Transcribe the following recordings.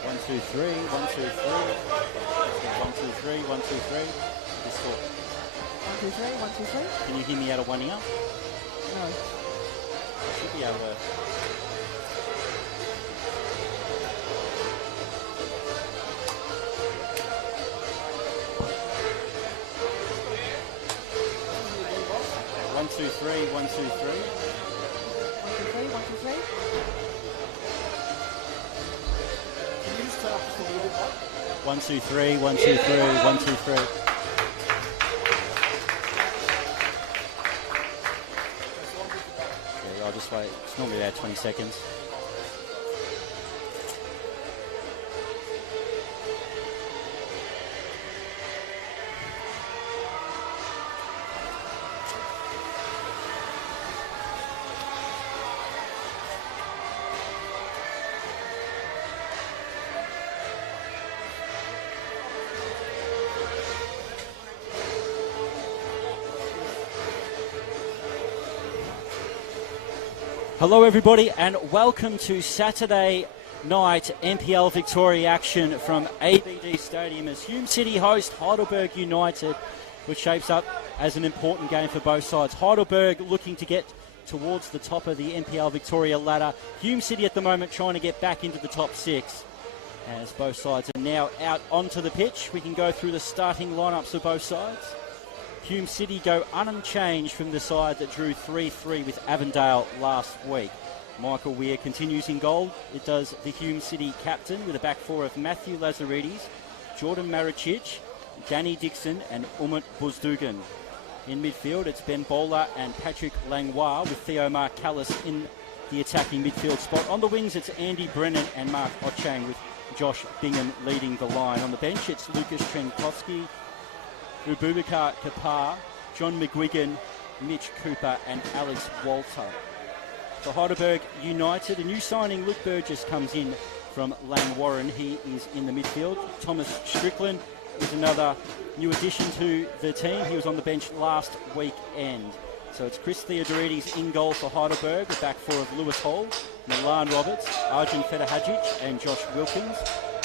1, 2, 3, 1, 2, 3. 1, 2, 3, 1, 2, 3. Just talk. 1, 2, 3, 1, 2, 3. Can you hear me out of one ear? No. I should be able to. One, two, three, 1, 2, 3. 1, 2, 3, 1, 2, 3. Can you just turn up just a little bit more? 1, 2, 3, 1, 2, 3, 1, 2, 3. Yeah, I'll just wait. It's normally about 20 seconds. Hello everybody and welcome to Saturday night NPL Victoria action from ABD Stadium as Hume City host Heidelberg United, which shapes up as an important game for both sides. Heidelberg looking to get towards the top of the NPL Victoria ladder. Hume City at the moment trying to get back into the top 6. As both sides are now out onto the pitch, we can go through the starting lineups of both sides. Hume City go unchanged from the side that drew 3-3 with Avondale last week. Michael Weir continues in goal. It does the Hume City captain with a back four of Matthew Lazaridis, Jordan Maricic, Danny Dixon and Umut Buzdugan. In midfield, it's Ben Bowler and Patrick Langlois with Theo Marcallis in the attacking midfield spot. On the wings, it's Andy Brennan and Mark Ochang with Josh Bingham leading the line. On the bench, it's Lucas Trenkowski, Ububakar Kapar, John McGuigan, Mitch Cooper and Alex Walter. For Heidelberg United, a new signing, Luke Burgess, comes in from Langwarren. He is in the midfield. Thomas Strickland is another new addition to the team. He was on the bench last weekend. So it's Chris Theodoridis in goal for Heidelberg, the back four of Lewis Hall, Milan Roberts, Arjun Fetahajic and Josh Wilkins.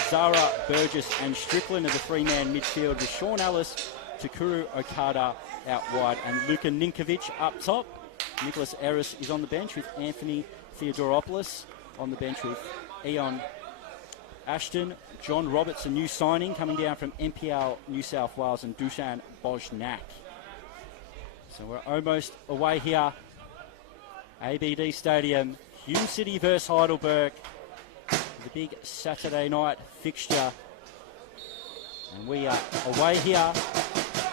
Zara, Burgess and Strickland are the three-man midfield with Sean Ellis, Takuru Okada out wide and Luka Ninkovic up top. Nicholas Eris is on the bench with Anthony Theodoropoulos. On the bench with Eon Ashton, John Roberts, a new signing coming down from NPL New South Wales, and Dusan Bojnak. So we're almost away here. ABD Stadium, Hume City versus Heidelberg. The big Saturday night fixture. And we are away here.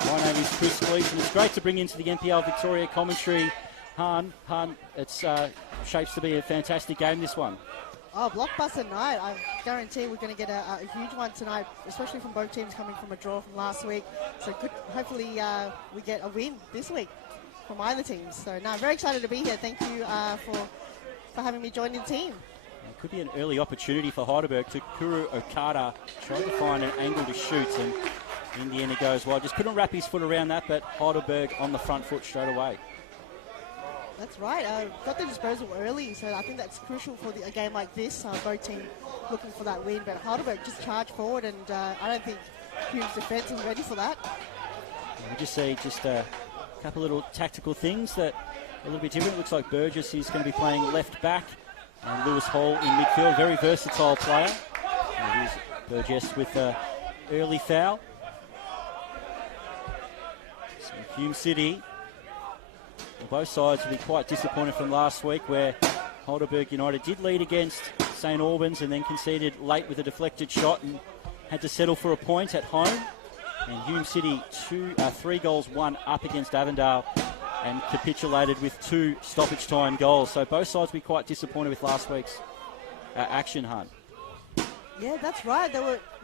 My name is Chris Gleeson. It's great to bring into the NPL Victoria commentary. Han, it's shapes to be a fantastic game, this one. Oh, blockbuster night. I guarantee we're going to get a huge one tonight, especially from both teams coming from a draw from last week. So hopefully we get a win this week from either team. So, no, very excited to be here. Thank you for having me join the team. It could be an early opportunity for Heidelberg. Takuru Okada tried to find an angle to shoot, and in the end he goes wide. Just couldn't wrap his foot around that, but Heidelberg on the front foot straight away. That's right. Got the disposal early, so I think that's crucial for a game like this. Both teams looking for that win, but Heidelberg just charged forward, and I don't think Hume's defence is ready for that. We just see a couple little tactical things that are a little bit different. It looks like Burgess is going to be playing left back, and Lewis Hall in midfield. Very versatile player. And here's Burgess with an early foul. So Hume City, both sides will be quite disappointed from last week, where Heidelberg United did lead against St Albans and then conceded late with a deflected shot and had to settle for a point at home. And Hume City 3-1 up against Avondale and capitulated with 2 stoppage time goals. So both sides will be quite disappointed with last week's action, Hunt. Yeah, that's right.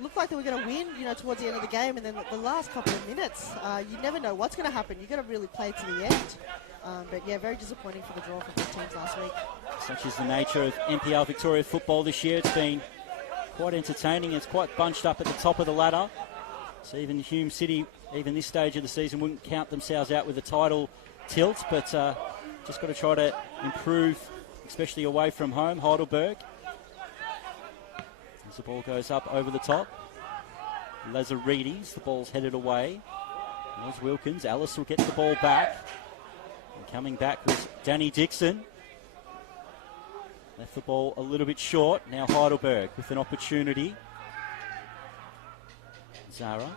Looked like they were going to win, towards the end of the game, and then the last couple of minutes, you never know what's going to happen. You've got to really play to the end. But yeah, very disappointing for the draw for both teams last week. Such is the nature of NPL Victoria football this year. It's been quite entertaining. It's quite bunched up at the top of the ladder. So even Hume City, even this stage of the season, wouldn't count themselves out with a title tilt, but just got to try to improve, especially away from home, Heidelberg. As the ball goes up over the top. Lazaridis, the ball's headed away. There's Wilkins. Ellis will get the ball back. And coming back was Danny Dixon. Left the ball a little bit short. Now Heidelberg with an opportunity. Zara.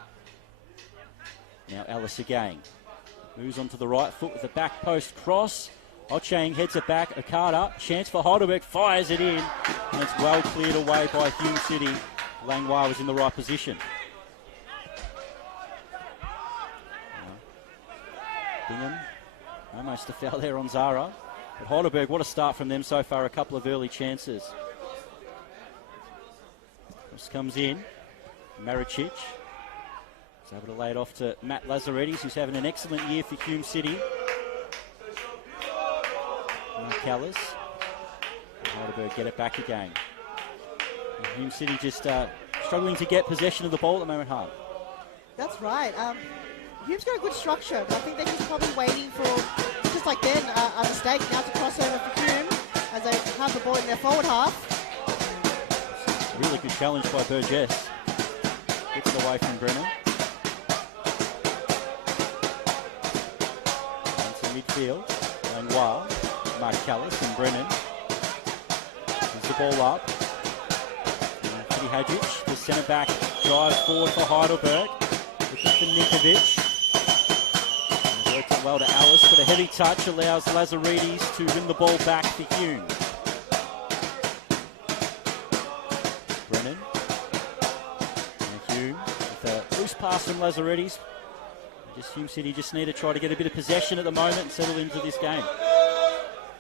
Now Ellis again. Moves onto the right foot with a back post cross. Ochang heads it back. Okada. Chance for Heidelberg. Fires it in. And it's well cleared away by Hume City. Langlois was in the right position. Bingham. Almost a foul there on Zara. But Heidelberg, what a start from them so far. A couple of early chances. This comes in. Maricic. He's able to lay it off to Matt Lazaridis, who's having an excellent year for Hume City. Callis. Heidelberg get it back again. And Hume City just struggling to get possession of the ball at the moment, Hart. That's right. Hume's got a good structure, but I think they're just probably waiting for, just like then, a mistake. Now to cross over for Hume as they have the ball in their forward half. Really good challenge by Burgess. Gets it away from Brennan. Into midfield. Langlois, Mark Callis and Brennan. Gives the ball up. Kitty Hadjic, the centre back, drives forward for Heidelberg. Looking for Nikovic. Works it well to Alice, but a heavy touch allows Lazaridis to win the ball back for Hume. Brennan. And Hume with a loose pass from Lazaridis. Hume City just need to try to get a bit of possession at the moment and settle into this game.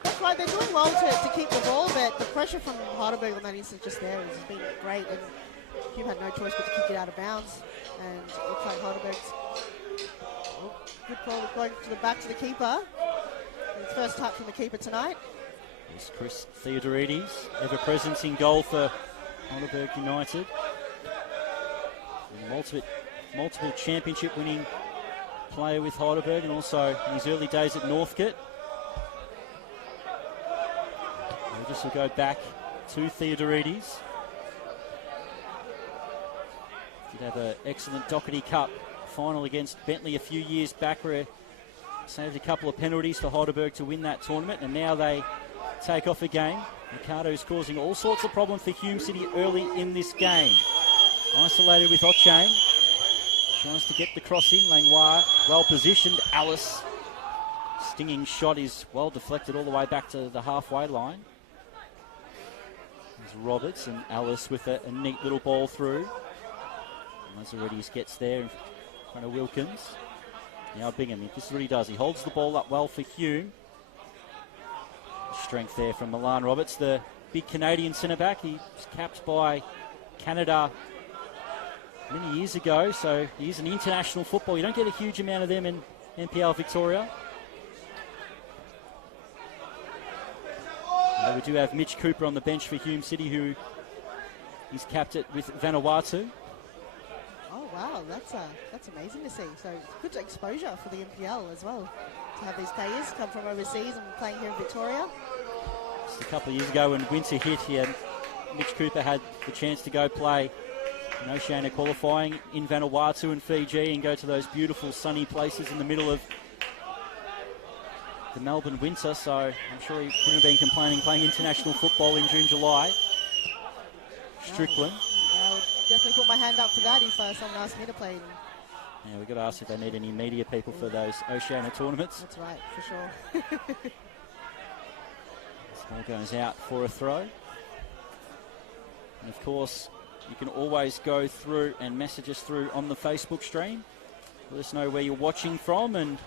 That's right, they're doing well to keep the ball, but the pressure from Heidelberg on that instant just there has been great, and Hume had no choice but to kick it out of bounds. And it looks like Heidelberg's good call going to the back to the keeper. His first touch from the keeper tonight. Yes, Chris Theodorides, ever presence in goal for Heidelberg United. Multiple championship winning player with Heidelberg, and also in his early days at Northcote. Regis will go back to Theodorides. Did have an excellent Doherty Cup final against Bentley a few years back, where saved a couple of penalties for Heidelberg to win that tournament, and now they take off a game. Ricardo's causing all sorts of problems for Hume City early in this game. Isolated with Ochang. Tries to get the cross in. Langlois well positioned. Alice. Stinging shot is well deflected all the way back to the halfway line. There's Roberts and Alice with a neat little ball through. Lazaridis gets there in front of Wilkins. Now Bingham. This is what he does. He holds the ball up well for Hume. Strength there from Milan Roberts, the big Canadian centre-back. He was capped by Canada many years ago, so he's an international football. You don't get a huge amount of them in NPL Victoria. We do have Mitch Cooper on the bench for Hume City, who is capped it with Vanuatu. Oh wow, that's amazing to see. So good exposure for the NPL as well, to have these players come from overseas and playing here in Victoria. Just a couple of years ago when winter hit here, Mitch Cooper had the chance to go play in Oceania qualifying in Vanuatu and Fiji and go to those beautiful sunny places in the middle of the Melbourne winter, so I'm sure he wouldn't have been complaining playing international football in June, July. Strickland. I would definitely put my hand up for that if someone asked me to play. Yeah, we've got to ask if they need any media people for those Oceania tournaments. That's right, for sure. This ball goes out for a throw. And of course, you can always go through and message us through on the Facebook stream. Let us know where you're watching from and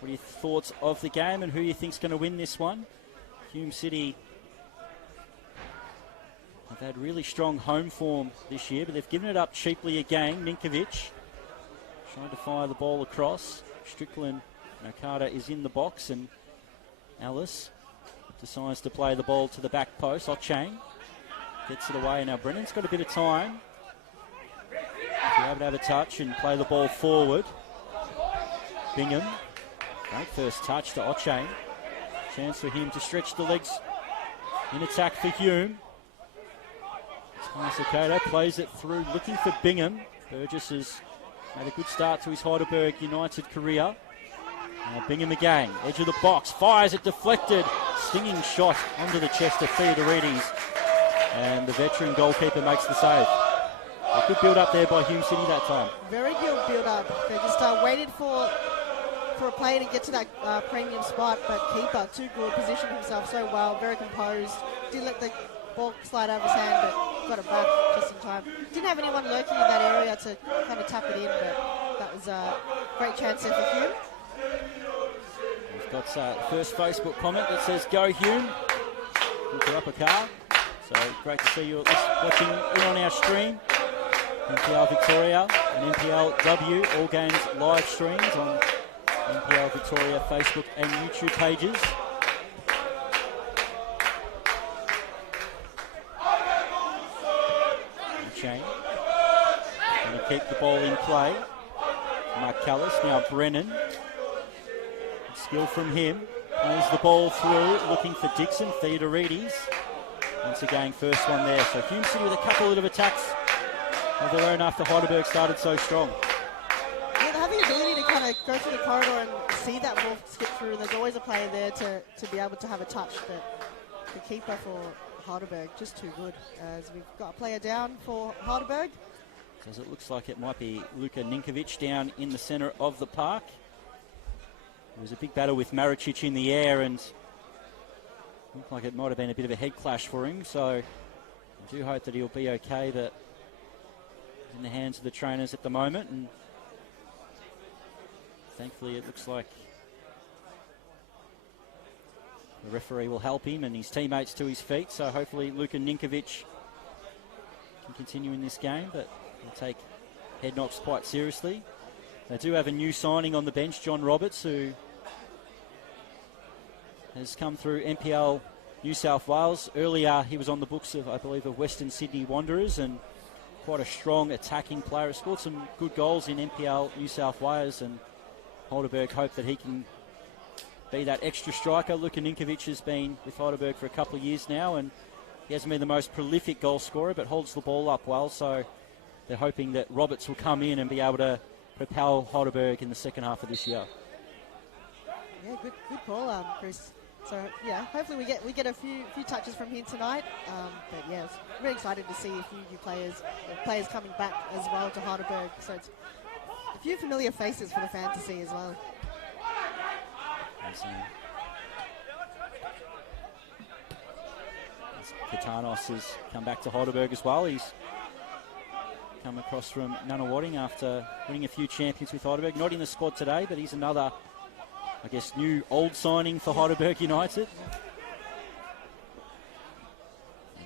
what are your thoughts of the game and who you think's going to win this one. Hume City have had really strong home form this year, but they've given it up cheaply again. Ninkovic trying to fire the ball across. Strickland and Okada is in the box, and Alice decides to play the ball to the back post. Ochang gets it away. Now Brennan's got a bit of time to be able to have a touch and play the ball forward. Bingham, great first touch to Ochang. Chance for him to stretch the legs in attack for Hume. Masakoto plays it through, looking for Bingham. Burgess has made a good start to his Heidelberg United career. Now Bingham again, edge of the box, fires it, deflected. Stinging shot onto the chest of Theodorides. And the veteran goalkeeper makes the save. A good build-up there by Hume City that time. Very good build-up. They just waited for a player to get to that premium spot, but keeper, too good, positioned himself so well, very composed. Didn't let the ball slide out of his hand, but got it back just in time. Didn't have anyone lurking in that area to kind of tap it in, but that was a great chance there for Hume. We've got first Facebook comment that says, "Go Hume." Look her up a car. So great to see you watching in on our stream. NPL Victoria and NPLW, all games live streams on NPL Victoria Facebook and YouTube pages. Chain. Going to keep the ball in play. Mark Callis, now Brennan. Skill from him. Plays the ball through, looking for Dixon, Theodorides. Once again, first one there. So Hume City with a couple of little attacks of their own after Heidelberg started so strong. Yeah, they have the ability to kind of go through the corridor and see that ball skip through. There's always a player there to be able to have a touch, but the keeper for Heidelberg just too good. As we've got a player down for Heidelberg. Because it looks like it might be Luka Ninkovic down in the centre of the park. There was a big battle with Maricic in the air and looked like it might have been a bit of a head clash for him. So I do hope that he'll be okay, but he's in the hands of the trainers at the moment. And thankfully it looks like the referee will help him and his teammates to his feet. So hopefully Luka Ninkovic can continue in this game, but he'll take head knocks quite seriously. They do have a new signing on the bench, John Roberts, who has come through NPL New South Wales. Earlier he was on the books of, I believe, of Western Sydney Wanderers, and quite a strong attacking player. Scored some good goals in NPL New South Wales, and Heidelberg hope that he can be that extra striker. Luka Ninkovic has been with Heidelberg for a couple of years now, and he hasn't been the most prolific goal scorer, but holds the ball up well. So they're hoping that Roberts will come in and be able to propel Heidelberg in the second half of this year. Yeah, good call, Chris. So yeah, hopefully we get a few touches from him tonight. But yeah, it's really excited to see a few new players coming back as well to Heidelberg. So it's a few familiar faces for the fan to see as well. Katanos has come back to Heidelberg as well. He's come across from Nunawading after winning a few champions with Heidelberg. Not in the squad today, but he's another, I guess, new old signing for Heidelberg United.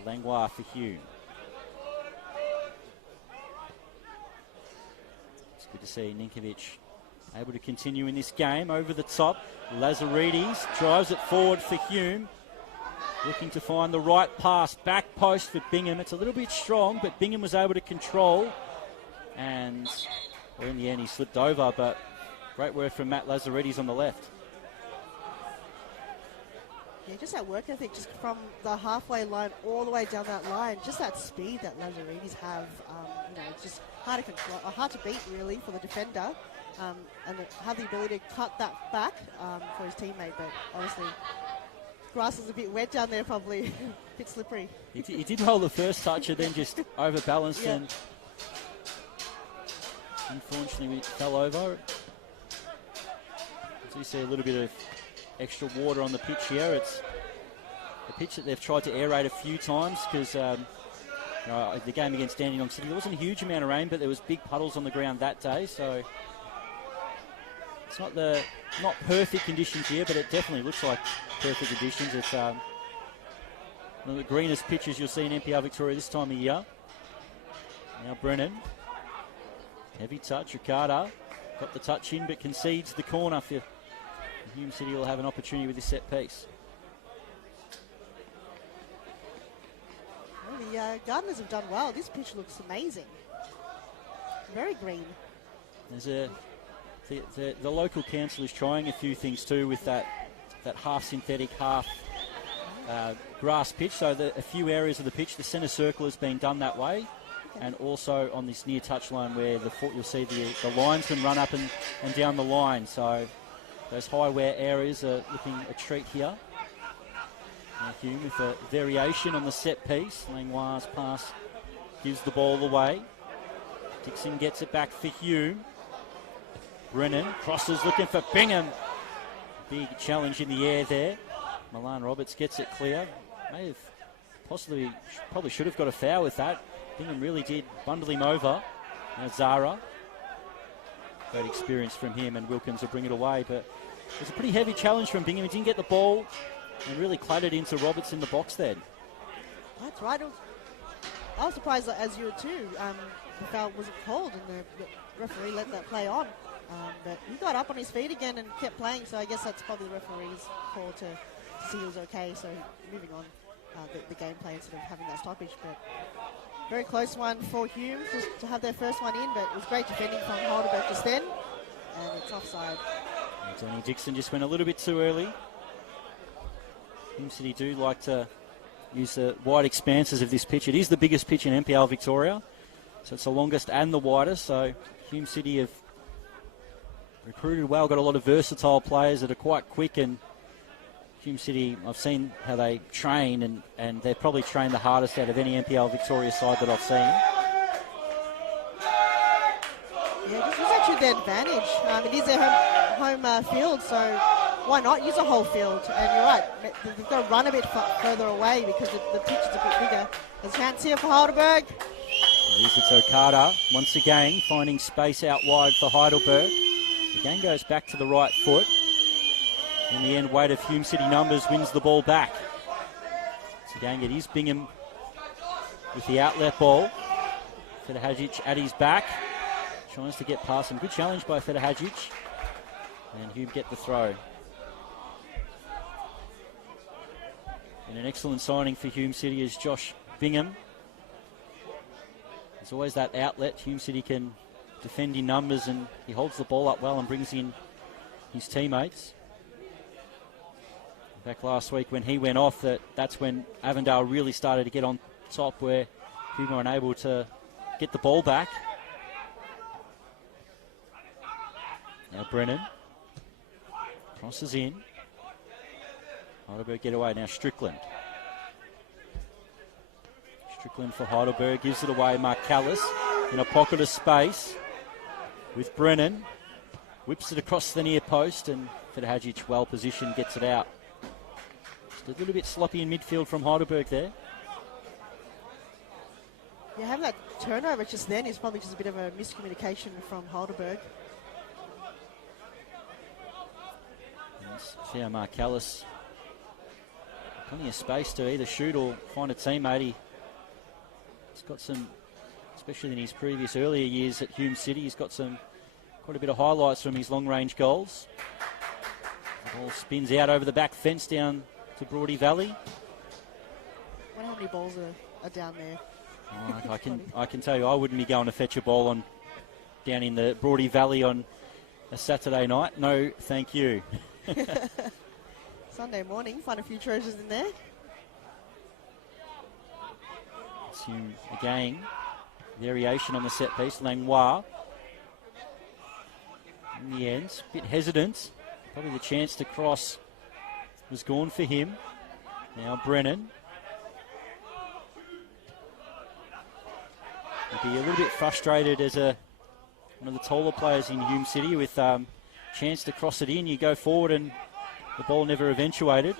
Langlois for Hume. It's good to see Ninkovic able to continue in this game. Over the top, Lazaridis drives it forward for Hume. Looking to find the right pass. Back post for Bingham. It's a little bit strong, but Bingham was able to control. And well, in the end, he slipped over, but great work from Matt Lazaridis on the left. Yeah, just that work ethic, just from the halfway line all the way down that line. Just that speed that Lazaridis have. It's just hard to control, hard to beat really for the defender. And have the ability to cut that back for his teammate, but obviously grass is a bit wet down there, probably a bit slippery. He did hold the first touch and then just overbalanced and unfortunately fell over. So you see a little bit of extra water on the pitch here. It's a pitch that they've tried to aerate a few times because the game against Dandenong City, there wasn't a huge amount of rain, but there was big puddles on the ground that day, so it's not perfect conditions here, but it definitely looks like perfect conditions. It's one of the greenest pitches you'll see in NPL Victoria this time of year. Now Brennan, heavy touch. Ricardo got the touch in, but concedes the corner. For Hume City will have an opportunity with this set piece. Well, the Gardeners have done well. This pitch looks amazing. Very green. There's the local council is trying a few things too with that half synthetic, half grass pitch, so a few areas of the pitch, the centre circle has been done that way, and also on this near touchline where you'll see the linesmen run up and down the line. So those high wear areas are looking a treat here. Now Hume with a variation on the set piece. Langlois' pass gives the ball away. Dixon gets it back for Hume. Brennan crosses looking for Bingham. Big challenge in the air there. Milan Roberts gets it clear. May have probably should have got a foul with that. Bingham really did bundle him over. Now Zara. Great experience from him, and Wilkins will bring it away. But it was a pretty heavy challenge from Bingham. He didn't get the ball and really clattered into Roberts in the box then. That's right. I was surprised, as you were too. The foul wasn't called, and the referee let that play on. But he got up on his feet again and kept playing, so I guess that's probably the referee's call to see he was okay. So moving on the gameplay instead of having that stoppage. But very close one for Hume just to have their first one in, but it was great defending from Heidelberg just then, and it's offside. Danny Dixon just went a little bit too early. Hume City do like to use the wide expanses of this pitch. It is the biggest pitch in NPL Victoria, so it's the longest and the widest. So Hume City have recruited well, got a lot of versatile players that are quite quick, and Hume City, I've seen how they train, and they've probably trained the hardest out of any NPL Victoria side that I've seen. Yeah, this is actually their advantage. It is their home field, so why not use a whole field? And you're right, they've got to run a bit further away because the pitch is a bit bigger. There's a chance here for Heidelberg. Here's it's Okada, once again finding space out wide for Heidelberg. The game goes back to the right foot. In the end, weight of Hume City numbers wins the ball back. So again, it is Bingham with the outlet ball. Fedahajic at his back. Tries to get past him. Good challenge by Fedahajic. And Hume get the throw. And an excellent signing for Hume City is Josh Bingham. There's always that outlet. Hume City can defend in numbers, and he holds the ball up well and brings in his teammates. Back last week when he went off, that's when Avondale really started to get on top, where Hume were unable to get the ball back. Now Brennan crosses in. Heidelberg get away. Now Strickland. Strickland for Heidelberg gives it away. Mark Callis in a pocket of space with Brennan. Whips it across the near post, and Fedahajic well positioned gets it out. Just a little bit sloppy in midfield from Heidelberg there. Yeah, having that turnover just then is probably just a bit of a miscommunication from Heidelberg. Theo Marcellus, plenty of space to either shoot or find a teammate. He's got some, especially in his previous earlier years at Hume City, he's got quite a bit of highlights from his long-range goals. The ball spins out over the back fence down to Broady Valley. I wonder how many balls are down there. Oh, I can tell you, I wouldn't be going to fetch a ball down in the Broady Valley on a Saturday night. No, thank you. Sunday morning, find a few treasures in there. Hume again, variation on the set piece. Langlois in the end, a bit hesitant. Probably the chance to cross was gone for him. Now Brennan. He'll be a little bit frustrated as one of the taller players in Hume City with chance to cross it in. You go forward and the ball never eventuated.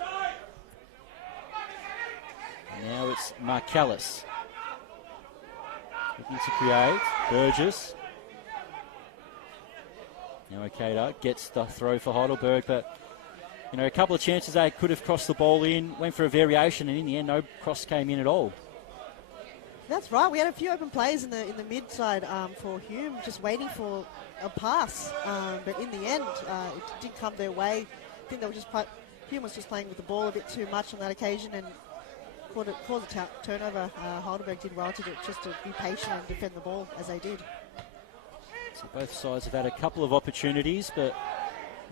And now it's Marcellus looking to create. Burgess. Now Okada gets the throw for Heidelberg, but a couple of chances they could have crossed the ball in, went for a variation, and in the end no cross came in at all. That's right. We had a few open plays in the mid side for Hume, just waiting for a pass. But in the end, it did come their way. I think they were Hume was just playing with the ball a bit too much on that occasion and caused a turnover. Heidelberg did well just to be patient and defend the ball as they did. So both sides have had a couple of opportunities, but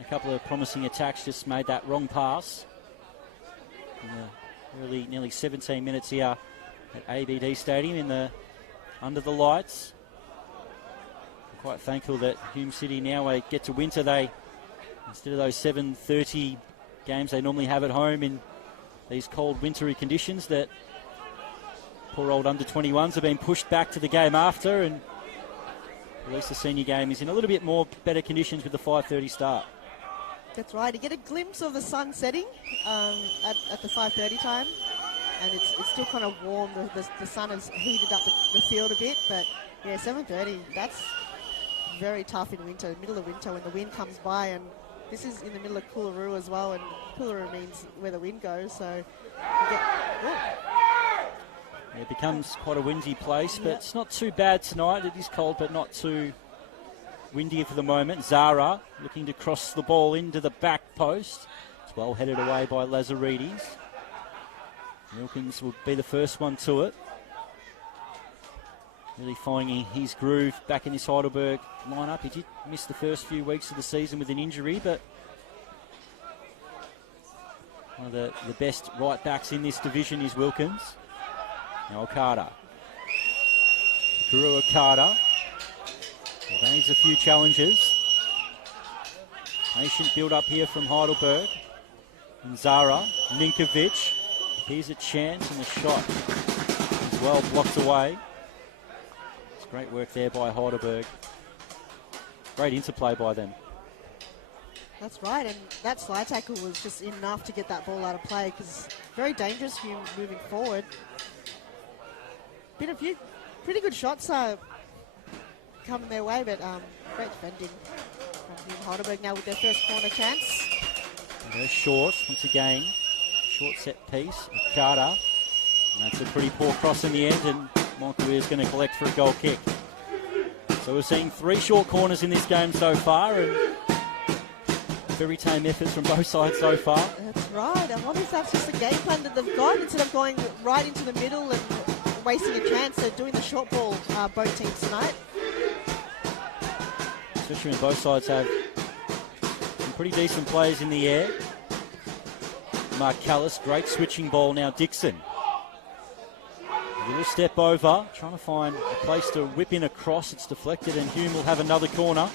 a couple of promising attacks just made that wrong pass. And nearly 17 minutes here at ABD Stadium under the lights. I'm quite thankful that Hume City now get to winter. Instead of those 7:30 games they normally have at home in these cold wintry conditions, that poor old under-21s have been pushed back to the game after, and at least the senior game is in a little bit more better conditions with the 5:30 start. That's right. You get a glimpse of the sun setting at the 5:30 time, and it's still kind of warm. The sun has heated up the field a bit, but yeah, 7:30. That's very tough in winter, middle of winter when the wind comes by, and this is in the middle of Coolaroo as well, and Coolaroo means where the wind goes. So it becomes quite a windy place, but it's not too bad tonight. It is cold, but not too windy for the moment. Zara looking to cross the ball into the back post. It's well headed away by Lazaridis. Wilkins will be the first one to it. Really finding his groove back in this Heidelberg lineup. He did miss the first few weeks of the season with an injury, but one of the best right backs in this division is Wilkins. Now Okada. Kuru Okada. Well, needs a few challenges. Patient build up here from Heidelberg. And Zara. Ninkovic. Here's a chance, and the shot is well blocked away. It's great work there by Heidelberg. Great interplay by them. that's right, and that slide tackle was just enough to get that ball out of play, because very dangerous Hume moving forward. Been a few pretty good shots coming their way, but great defending from Hume. Heidelberg now with their first corner chance. And they're short once again. Short set piece. Carter. And that's a pretty poor cross in the end, and Michael Weir is going to collect for a goal kick. So we're seeing 3 short corners in this game so far, and very tame efforts from both sides so far. That's right. I wonder if that's just the game plan that they've got. Instead of going right into the middle and wasting a chance, they're doing the short ball, both teams tonight. Especially when both sides have some pretty decent players in the air. Mark Callis, great switching ball now. Dixon. A little step over, trying to find a place to whip in across. It's deflected, and Hume will have another corner.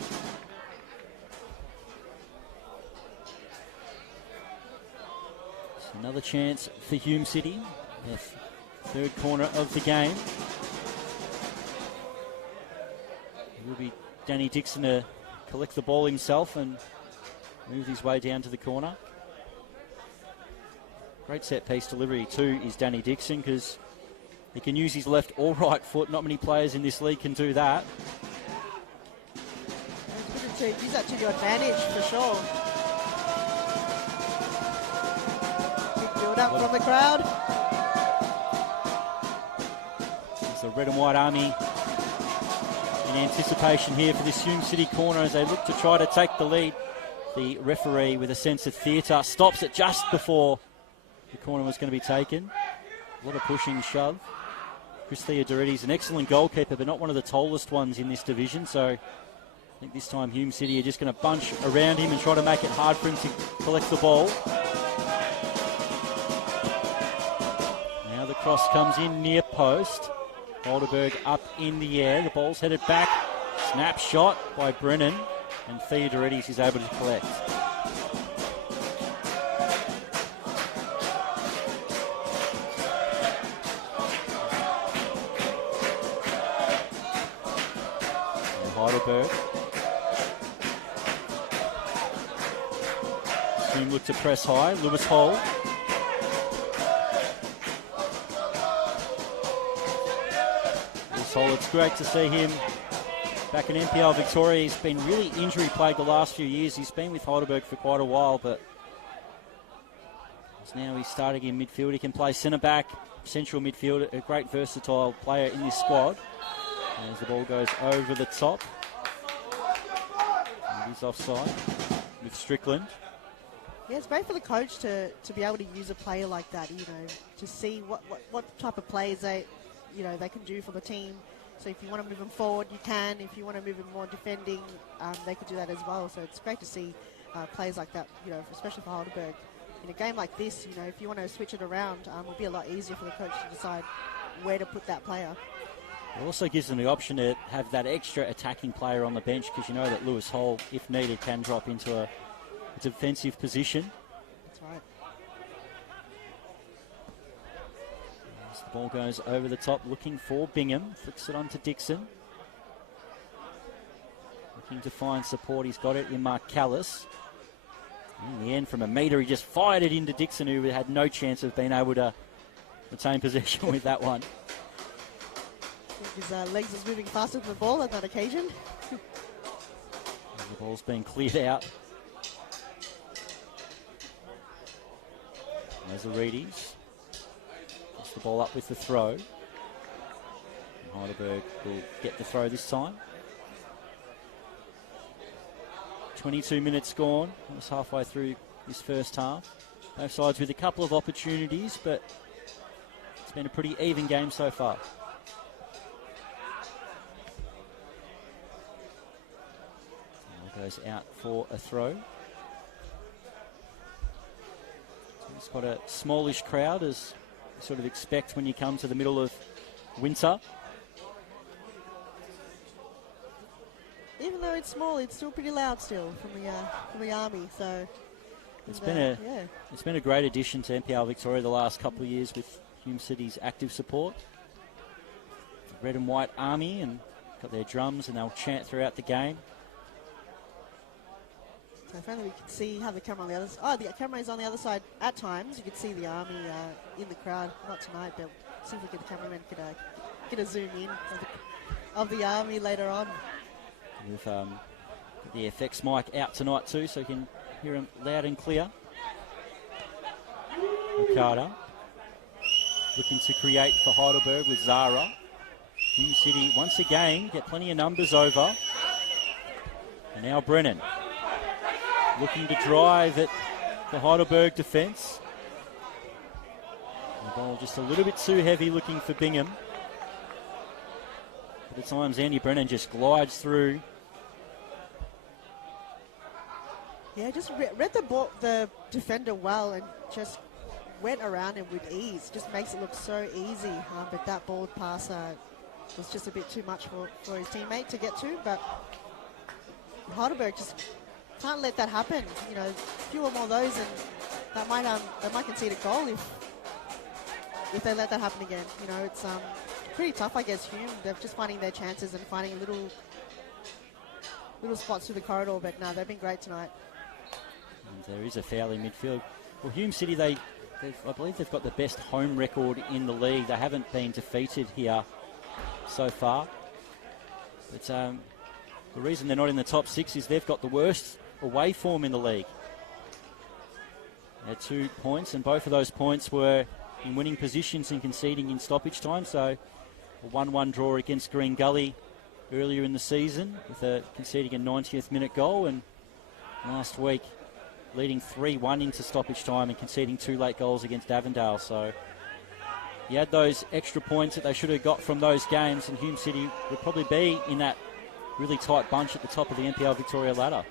So another chance for Hume City. Their third corner of the game. It will be Danny Dixon to collect the ball himself and move his way down to the corner. Great set-piece delivery too is Danny Dixon, because he can use his left or right foot. Not many players in this league can do that. It's good to use that to your advantage for sure. Big build up from the crowd. It's the red and white army in anticipation here for this Hume City corner as they look to try to take the lead. The referee, with a sense of theatre, stops it just before the corner was going to be taken. A lot of pushing and shove. Chris Theodorides, an excellent goalkeeper, but not one of the tallest ones in this division. So I think this time Hume City are just going to bunch around him and try to make it hard for him to collect the ball. Now the cross comes in near post. Heidelberg up in the air. The ball's headed back. Snap shot by Brennan, and Theodorides is able to collect. Heidelberg. Hume look to press high. Lewis Hall. Lewis Hall, it's great to see him back in NPL Victoria. He's been really injury plagued the last few years. He's been with Heidelberg for quite a while, but now he's starting in midfield. He can play centre back, central midfield, a great versatile player in this squad. As the ball goes over the top. And he's offside with Strickland. Yeah, it's great for the coach to be able to use a player like that, you know, to see what type of players they can do for the team. So if you want to move them forward, you can. If you want to move them more defending, they could do that as well. So it's great to see players like that, you know, especially for Heidelberg, in a game like this, you know, if you want to switch it around, it'll be a lot easier for the coach to decide where to put that player. It also gives them the option to have that extra attacking player on the bench, because you know that Lewis Hall, if needed, can drop into a defensive position. That's right. As the ball goes over the top, looking for Bingham. Flicks it on to Dixon. Looking to find support. He's got it in Mark Callis. In the end, from a metre, he just fired it into Dixon, who had no chance of being able to retain possession with that one. His legs was moving faster than the ball on that occasion. And the ball's being cleared out. Mazaridis gets the ball up with the throw. And Heidelberg will get the throw this time. 22 minutes gone. Almost halfway through this first half. Both sides with a couple of opportunities, but it's been a pretty even game so far. Goes out for a throw. So it's got a smallish crowd, as you sort of expect when you come to the middle of winter. Even though it's small, it's still pretty loud still from the Army. So it's been a great addition to NPL Victoria the last couple of years with Hume City's active support. The red and white Army, and got their drums, and they'll chant throughout the game. So if only we could see, have the camera on the other side. Oh, the camera is on the other side at times. You could see the Army in the crowd. Not tonight, but see if we could, the cameraman could get a zoom in of the Army later on. With the FX mic out tonight too, so you can hear him loud and clear. Okada looking to create for Heidelberg with Zara. Hume City once again get plenty of numbers over. And now Brennan looking to drive at the Heidelberg defence. The ball just a little bit too heavy, looking for Bingham. But at times Andy Brennan just glides through. Yeah, just read the defender well and just went around him with ease. Just makes it look so easy. But that ball pass was just a bit too much for his teammate to get to. But Heidelberg just can't let that happen. You know, fewer more of those, and they might concede a goal if they let that happen again. You know, it's pretty tough, I guess. Hume, they're just finding their chances and finding little spots through the corridor. But no, they've been great tonight. And there is a foul in midfield. Well, Hume City, I believe they've got the best home record in the league. They haven't been defeated here so far. But the reason they're not in the top six is they've got the worst away form in the league. They had 2 points, and both of those points were in winning positions and conceding in stoppage time. So a 1-1 draw against Green Gully earlier in the season, with conceding a 90th minute goal, and last week leading 3-1 into stoppage time and conceding 2 late goals against Avondale. So you had those extra points that they should have got from those games, and Hume City would probably be in that really tight bunch at the top of the NPL Victoria ladder.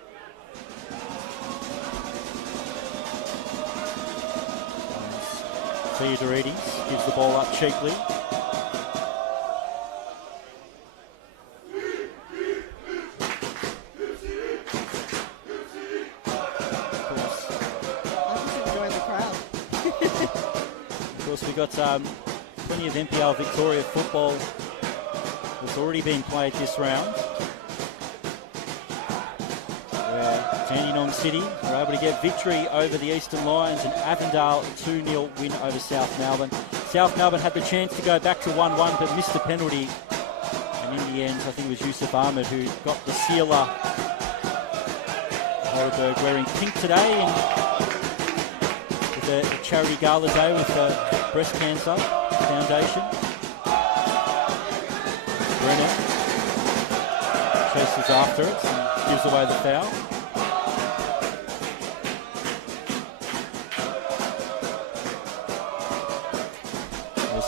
Theodorides gives the ball up cheaply. Of course, we've got plenty of NPL Victoria football that's already been played this round. Dandenong City were able to get victory over the Eastern Lions, and Avondale a 2-0 win over South Melbourne. South Melbourne had the chance to go back to 1-1 but missed the penalty, and in the end I think it was Yusuf Ahmed who got the sealer. Heidelberg wearing pink today, and with a charity gala day with the Breast Cancer Foundation. Brennan chases after it and gives away the foul.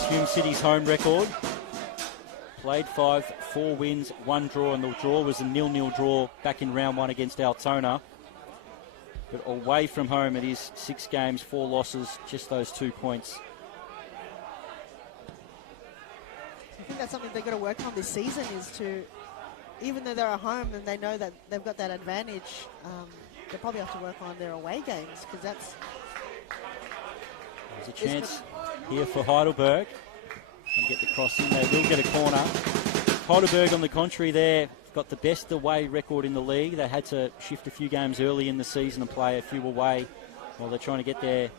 Hume City's home record. Played 5, 4 wins, 1 draw, and the draw was a 0-0 draw back in round 1 against Altona. But away from home, it is 6 games, 4 losses, just those 2 points. I think that's something they've got to work on this season, is to, even though they're at home and they know that they've got that advantage, they probably have to work on their away games, because that's... There's a chance here for Heidelberg. And get the cross in. They will get a corner. Heidelberg, on the contrary, there got the best away record in the league. They had to shift a few games early in the season and play a few away while they're trying to get their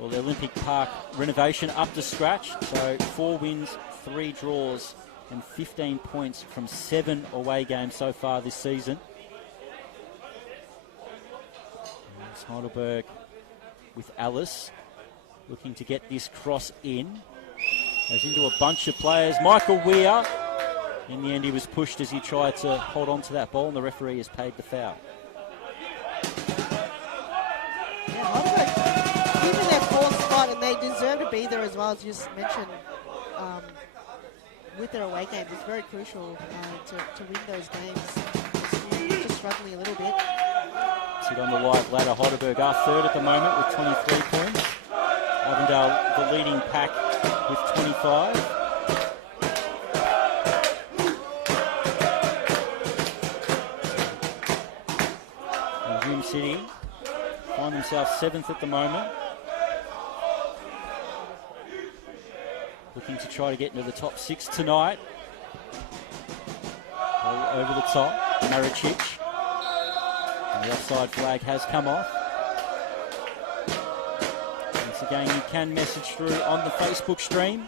Olympic Park renovation up to scratch. So 4 wins, 3 draws, and 15 points from 7 away games so far this season. And it's Heidelberg with Alice looking to get this cross in. Goes into a bunch of players. Michael Weir. In the end, he was pushed as he tried to hold on to that ball, and the referee has paid the foul. Yeah, Heidelberg, even their 4th spot, and they deserve to be there as well, as you just mentioned, with their away games. It's very crucial to win those games. Just struggling a little bit. Sit on the live ladder. Heidelberg are 3rd at the moment with 23 points. Avondale, the leading pack, with 25. And Hume City find themselves 7th at the moment. Looking to try to get into the top 6 tonight. Ball over the top, Maricic. And the offside flag has come off. Again, you can message through on the Facebook stream.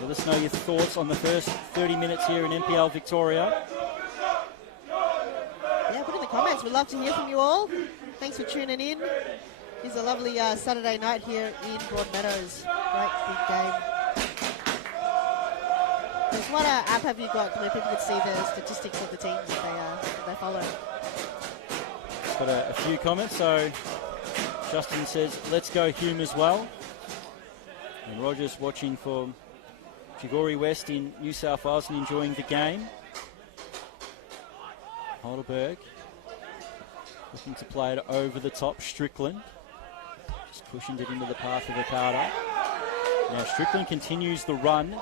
Let us know your thoughts on the first 30 minutes here in NPL Victoria. Yeah, put in the comments. We'd love to hear from you all. Thanks for tuning in. It's a lovely Saturday night here in Broadmeadows. Great big game. What app have you got where people can see the statistics of the teams that they follow? It's got a few comments. So Justin says, let's go Hume as well. And Roger's watching for Chigori West in New South Wales and enjoying the game. Heidelberg looking to play it over the top. Strickland just cushioned it into the path of Ricardo. Now Strickland continues the run.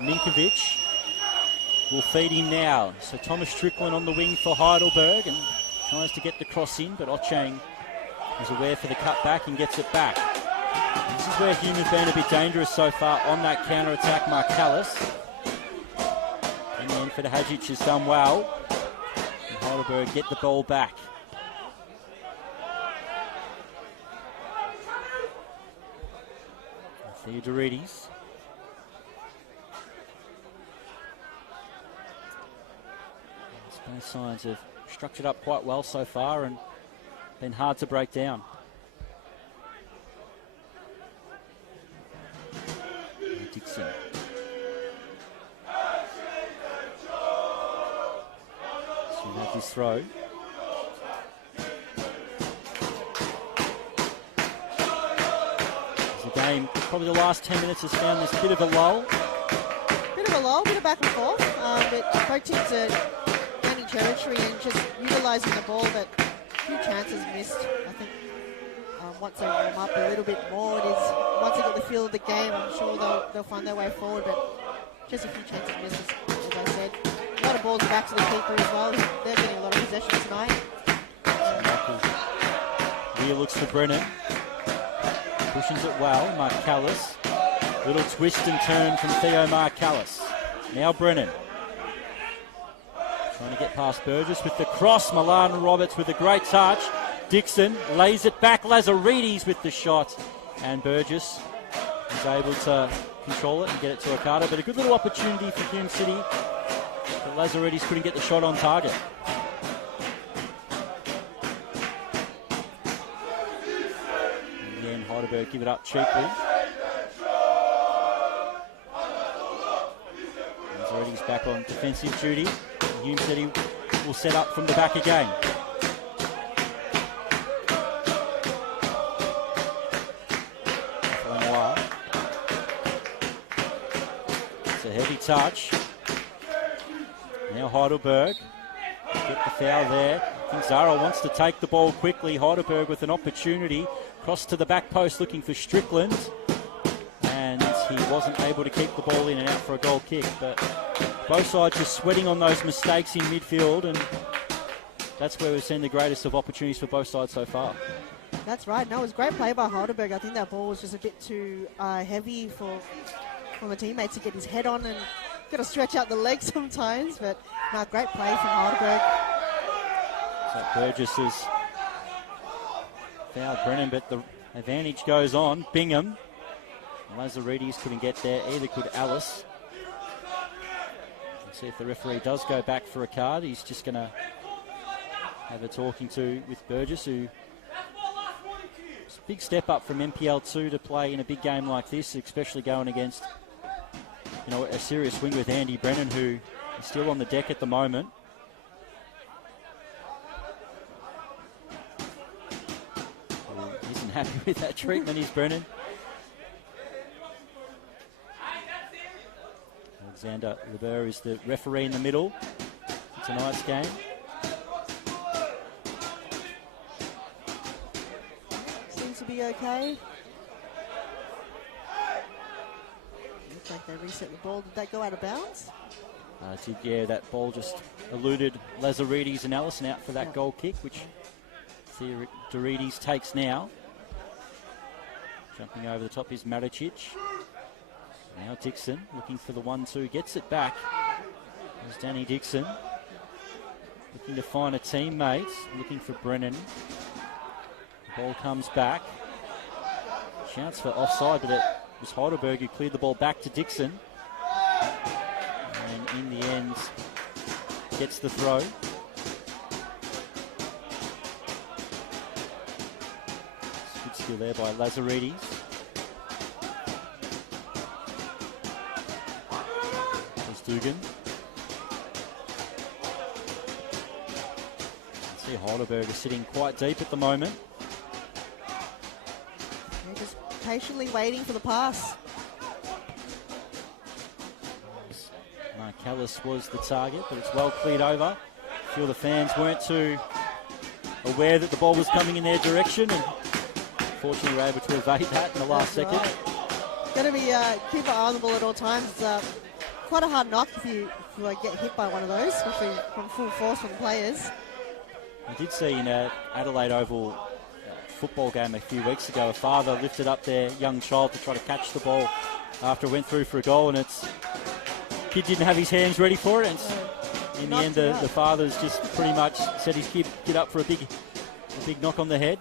Minkovic will feed him now. So Thomas Strickland on the wing for Heidelberg and tries to get the cross in, but Ochang is aware for the cut back and gets it back. This is where Hume has been a bit dangerous so far on that counter-attack. Marcalis. In the end, Fedahajic has done well. And Heidelberg get the ball back. Theodorides. Both sides have structured up quite well so far and been hard to break down. Dixon. So we have this throw. The game, probably the last 10 minutes, has found this bit of a lull. Bit of back and forth. But both teams are gaining territory and just utilising the ball, but a few chances missed. I think once they warm up a little bit more, once they get the feel of the game, I'm sure they'll find their way forward, but just a few chances missed, as I said. A lot of balls back to the keeper as well. They're getting a lot of possession tonight. Here looks for Brennan. Pushes it well. Marcalis. Little twist and turn from Theo Marcalis. Now Brennan. Trying to get past Burgess with the cross. Milan Roberts with a great touch. Dixon lays it back. Lazaridis with the shot. And Burgess is able to control it and get it to Ricardo. But a good little opportunity for Hume City. But Lazaridis couldn't get the shot on target. And again, Heidelberg give it up cheaply. Lazaridis back on defensive duty. Hume City will set up from the back again. It's a heavy touch. Now Heidelberg get the foul there. I think Zara wants to take the ball quickly. Heidelberg with an opportunity. Cross to the back post looking for Strickland. And he wasn't able to keep the ball in and out for a goal kick. But both sides just sweating on those mistakes in midfield, and that's where we've seen the greatest of opportunities for both sides so far. That's right. No, it was great play by Heidelberg. I think that ball was just a bit too heavy for the teammates to get his head on, and got to stretch out the legs sometimes. But no, great play from Heidelberg. So Burgess has fouled Brennan, but the advantage goes on. Bingham. Lazaridis couldn't get there, either could Alice. Let's see if the referee does go back for a card. He's just going to have a talking to with Burgess, who it's a big step up from NPL 2 to play in a big game like this, especially going against, you know, a serious wing with Andy Brennan, who is still on the deck at the moment. He isn't happy with that treatment, is Brennan. Alexander Leber is the referee in the middle of tonight's game. Seems to be okay. Looks like they reset the ball. Did that go out of bounds? Yeah, that ball just eluded Lazaridis and Allison out for that goal kick, which Dorides takes now. Jumping over the top is Maricic. Now Dixon looking for the 1-2, gets it back. There's Danny Dixon looking to find a teammate, looking for Brennan. The ball comes back. Shouts for offside, but it was Heidelberg who cleared the ball back to Dixon. And in the end, gets the throw. Good skill there by Lazaridis. Dugan. See Heidelberg is sitting quite deep at the moment. They're just patiently waiting for the pass. Marcellus was the target, but it's well cleared over. I feel the fans weren't too aware that the ball was coming in their direction, and fortunately were able to evade that in the last second. Right. Got to be keep an eye on the ball at all times. Quite a hard knock if you get hit by one of those, especially from full force from the players. I did see in an Adelaide Oval football game a few weeks ago, a father lifted up their young child to try to catch the ball after it went through for a goal, and kid didn't have his hands ready for it, and in the end the father's just pretty much said his kid get up for a big knock on the head.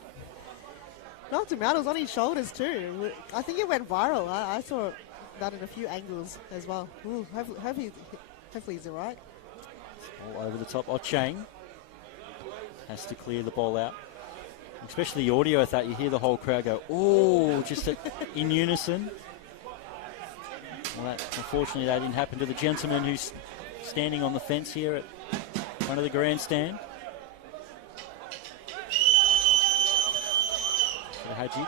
Knocked him out. It was on his shoulders too. I think it went viral. I saw that in a few angles as well. Ooh, hopefully he's all right. All over the top. Ochang has to clear the ball out. Especially the audio of that, you hear the whole crowd go, "Oh!" just in unison. Well, unfortunately, that didn't happen to the gentleman who's standing on the fence here at front of the grandstand. So Hadjic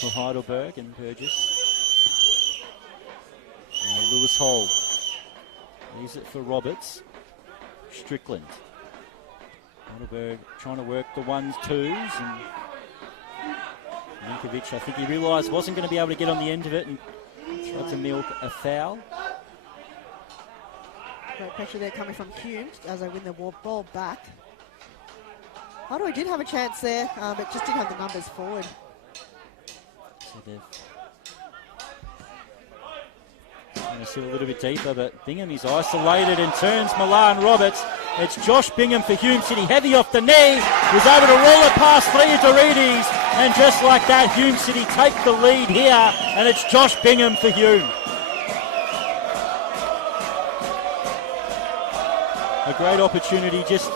for Heidelberg and Burgess. Now Lewis Hall leaves it for Roberts. Strickland. Heidelberg trying to work the 1-2s, and Ninkovic, I think he realised wasn't going to be able to get on the end of it and tried to milk a foul. Great pressure there coming from Hume as they win the ball back. Heidelberg did have a chance there, but just didn't have the numbers forward. So they've going to sit a little bit deeper, but Bingham is isolated and turns Milan Roberts. It's Josh Bingham for Hume City, heavy off the knee, was able to roll it past Theodorides, and just like that, Hume City take the lead here, and it's Josh Bingham for Hume. A great opportunity, just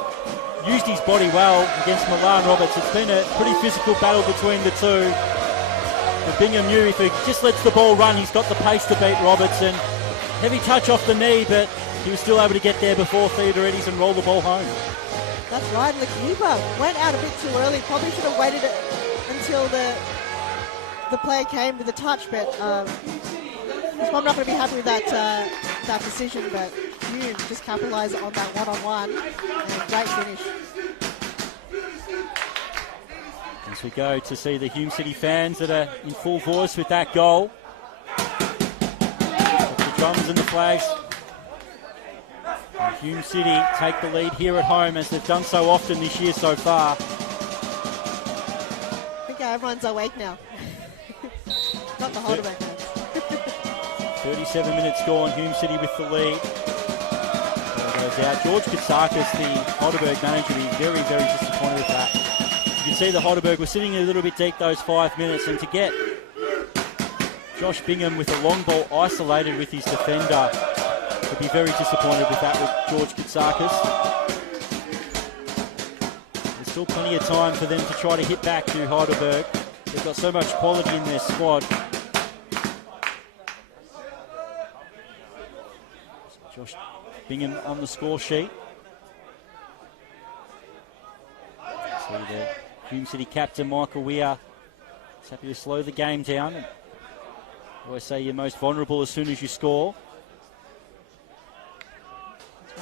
used his body well against Milan Roberts. It's been a pretty physical battle between the two. But Bingham knew if he just lets the ball run, he's got the pace to beat Roberts, and heavy touch off the knee, but he was still able to get there before Theodorides and roll the ball home. That's right, and the keeper went out a bit too early. Probably should have waited until the player came with the touch, but he's probably not going to be happy with that decision. But Hume just capitalised on that one-on-one, and great finish. As we go to see the Hume City fans that are in full voice with that goal. The drums and the flags. And Hume City take the lead here at home as they've done so often this year so far. I think everyone's awake now. Not the Heidelberg fans. 37 minutes gone, Hume City with the lead. Ball goes out. George Katsakis, the Heidelberg manager, is very, very disappointed with that. You can see the Heidelberg were sitting a little bit deep those 5 minutes, and to get Josh Bingham with a long ball isolated with his defender, would be very disappointed with that with George Katsakis. There's still plenty of time for them to try to hit back to Heidelberg. They've got so much quality in their squad. Josh Bingham on the score sheet. See the Hume City captain Michael Weir is happy to slow the game down. I always say you're most vulnerable as soon as you score.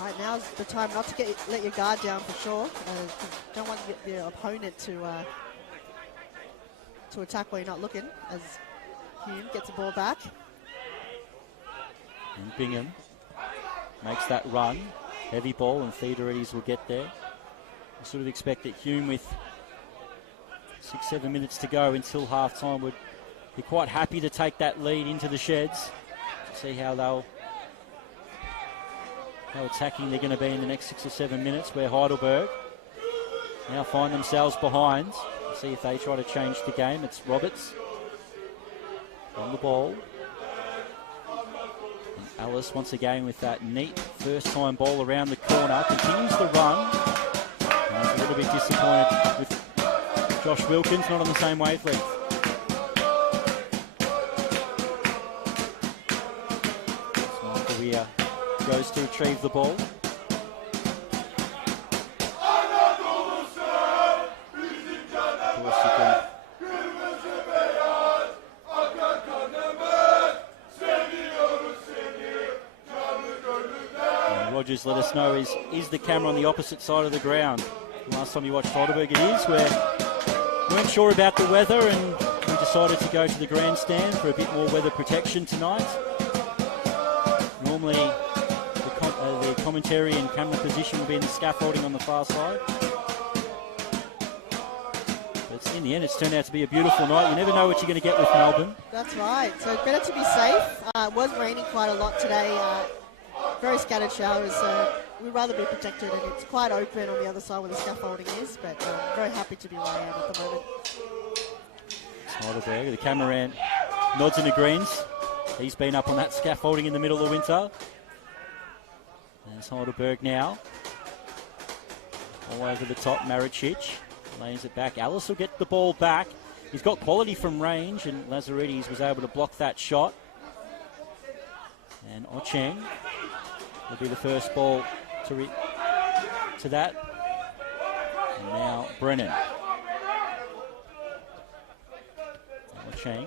Right, now's the time not to let your guard down for sure. You don't want your opponent to attack while you're not looking, as Hume gets the ball back. And Bingham makes that run. Heavy ball, and Theodorides will get there. I sort of expect that Hume, with 6-7 minutes to go until half-time, would be quite happy to take that lead into the sheds. See how attacking they're going to be in the next 6 or 7 minutes, where Heidelberg now find themselves behind. See if they try to change the game. It's Roberts on the ball. And Ellis once again with that neat first-time ball around the corner. Continues the run. And a little bit disappointed with Josh Wilkins, not on the same wavelength. Michael Weir goes to retrieve the ball. Rogers let us know is the camera on the opposite side of the ground. Last time you watched Heidelberg it is, where we weren't sure about the weather and we decided to go to the grandstand for a bit more weather protection tonight. Normally the commentary and camera position will be in the scaffolding on the far side. But in the end it's turned out to be a beautiful night. You never know what you're going to get with Melbourne. That's right, so better to be safe. It was raining quite a lot today. Very scattered showers, so we'd rather be protected, and it's quite open on the other side where the scaffolding is, but very happy to be where I am at the moment. Heidelberg, the cameraman nods and agrees. He's been up on that scaffolding in the middle of winter. There's Heidelberg now. All over the top, Maricic lays it back. Ellis will get the ball back. He's got quality from range, and Lazaridis was able to block that shot. And Ocheng will be the first ball to that. And now Brennan. Ocheng.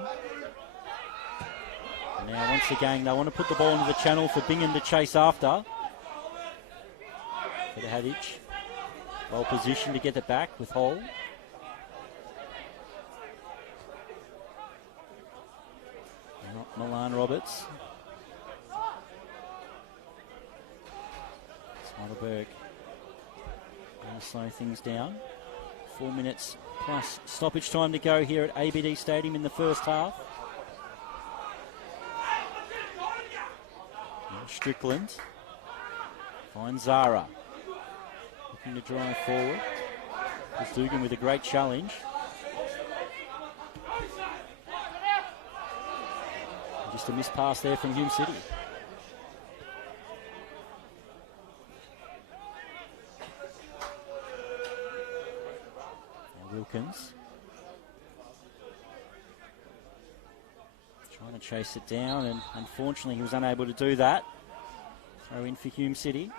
And now once again they want to put the ball into the channel for Bingham to chase after. Hadich. Well positioned to get it back with Hall. Milan Roberts. Heidelberg going to slow things down. 4 minutes plus stoppage time to go here at ABD Stadium in the first half. Now Strickland finds Zara. Looking to drive forward. Dugan with a great challenge. And just a missed pass there from Hume City. Wilkins trying to chase it down, and unfortunately he was unable to do that. Throw in for Hume City.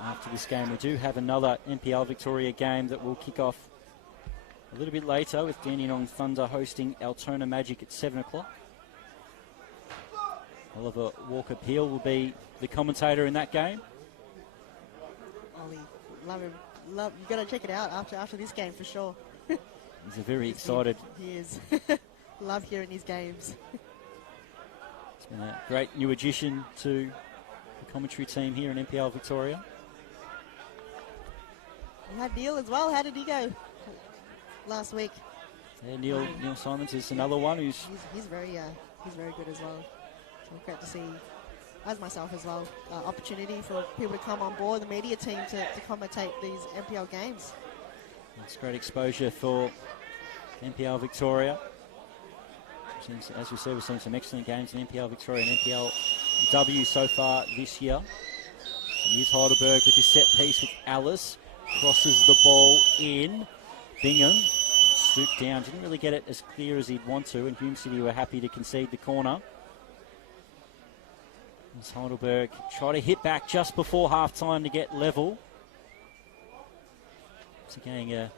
After this game we do have another NPL Victoria game that will kick off a little bit later with Dandenong Thunder hosting Altona Magic at 7 o'clock. Oliver Walker-Peel will be the commentator in that game. Ollie, love him. You got to check it out after this game for sure. He's a very excited. He is. Love hearing his games. It's been a great new addition to the commentary team here in NPL Victoria. We had Neil as well. How did he go last week? Yeah, Neil Simons is another one who's he's very good as well. So great to see, as myself as well, opportunity for people to come on board the media team to commentate these NPL games. It's great exposure for NPL Victoria. As we said, we've seen some excellent games in NPL Victoria and NPL W so far this year. And here's Heidelberg with his set piece with Alice. Crosses the ball in. Bingham stooped down. Didn't really get it as clear as he'd want to. And Hume City were happy to concede the corner. As Heidelberg try to hit back just before half-time to get level. So getting a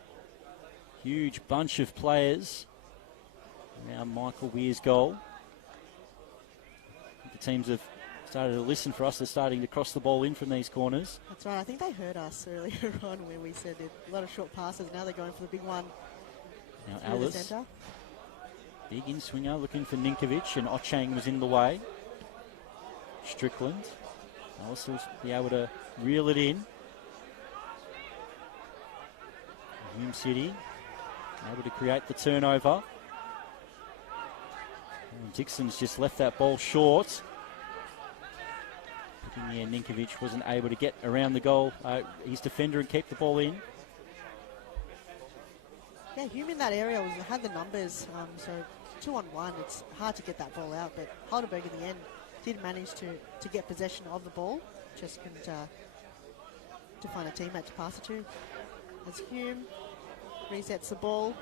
huge bunch of players around Michael Weir's goal. The teams have started to listen for us. They're starting to cross the ball in from these corners. That's right. I think they heard us earlier on when we said a lot of short passes. Now they're going for the big one. Now Alice, big in-swinger, looking for Ninkovic, and Ochang was in the way. Strickland. Alice will be able to reel it in. Hume City able to create the turnover. And Dixon's just left that ball short. In the end, Ninkovic wasn't able to get around the goal, his defender, and keep the ball in. Yeah, Hume in that area had the numbers, so 2-on-1, it's hard to get that ball out, but Heidelberg in the end did manage to get possession of the ball, just couldn't to find a teammate to pass it to. As Hume resets the ball,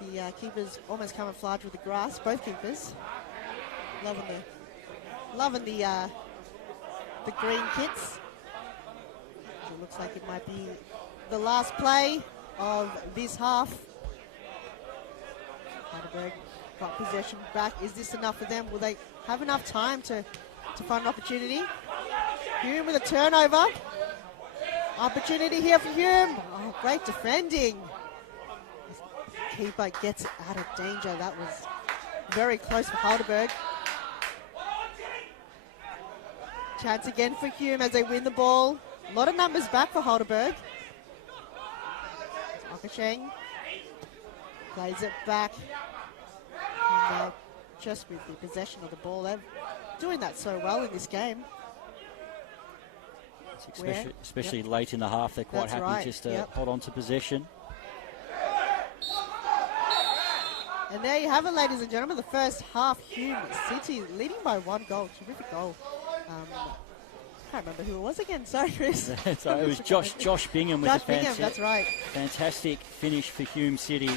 the keepers almost camouflaged with the grass, both keepers. Loving the green kits. It looks like it might be the last play of this half. Heidelberg got possession back. Is this enough for them? Will they have enough time to find an opportunity? Hume with a turnover. Opportunity here for Hume. Oh, great defending. Keeper gets out of danger. That was very close for Heidelberg. Chance again for Hume as they win the ball. A lot of numbers back for Heidelberg. Akasheng plays it back. And, just with the possession of the ball, they're doing that so well in this game. Especially late in the half, they're quite happy just to hold on to possession. And there you have it, ladies and gentlemen. The first half, Hume City leading by 1 goal. Terrific goal. I can't remember who it was again. Sorry, Chris. So it was Josh Bingham with that's right. Fantastic finish for Hume City.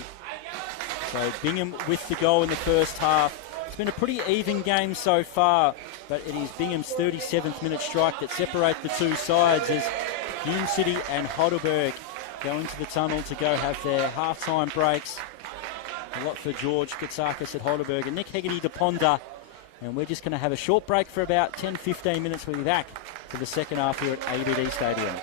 So Bingham with the goal in the first half. It's been a pretty even game so far, but it is Bingham's 37th minute strike that separate the two sides as Hume City and Heidelberg go into the tunnel to go have their half-time breaks. A lot for George Katsakis at Heidelberg and Nick Hegarty de Ponder. And we're just going to have a short break for about 10-15 minutes. We'll be back for the second half here at ABD Stadium.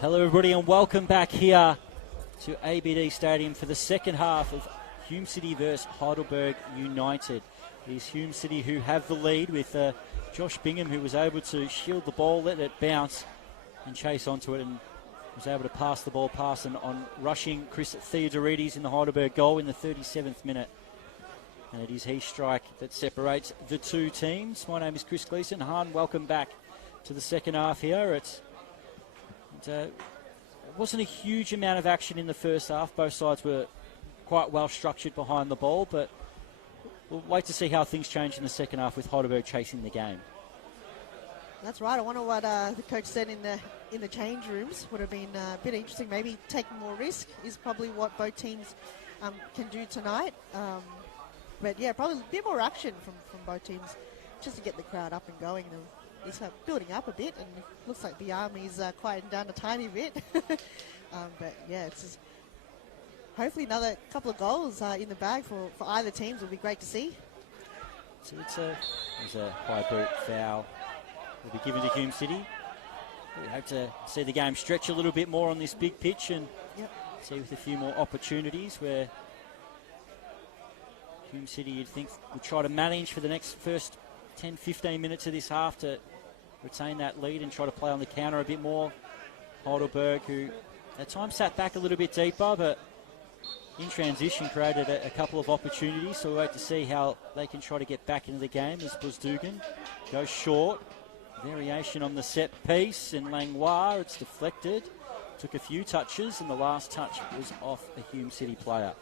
Hello everybody and welcome back here to ABD Stadium for the second half of Hume City versus Heidelberg United. It is Hume City who have the lead with Josh Bingham, who was able to shield the ball, let it bounce and chase onto it, and was able to pass the ball past and on rushing Chris Theodorides in the Heidelberg goal in the 37th minute. And it is his strike that separates the two teams. My name is Chris Gleeson. Han, welcome back to the second half here. It wasn't a huge amount of action in the first half. Both sides were quite well structured behind the ball, but we'll wait to see how things change in the second half with Heidelberg chasing the game. That's right. I wonder what the coach said in the change rooms. Would have been a bit interesting. Maybe taking more risk is probably what both teams can do tonight. But yeah, probably a bit more action from both teams just to get the crowd up and going. It's building up a bit, and it looks like the Army's quieting down a tiny bit. But yeah, it's just hopefully another couple of goals in the bag for either teams will be great to see. So there's a high boot foul will be given to Hume City. We hope to see the game stretch a little bit more on this big pitch and see with a few more opportunities where Hume City, you'd think, would try to manage for the first 10-15 minutes of this half to retain that lead and try to play on the counter a bit more. Heidelberg, who at times sat back a little bit deeper, but in transition created a couple of opportunities, so we'll wait to see how they can try to get back into the game as Buzdugan goes short. Variation on the set piece, and Langlois, it's deflected. Took a few touches, and the last touch was off a Hume City player.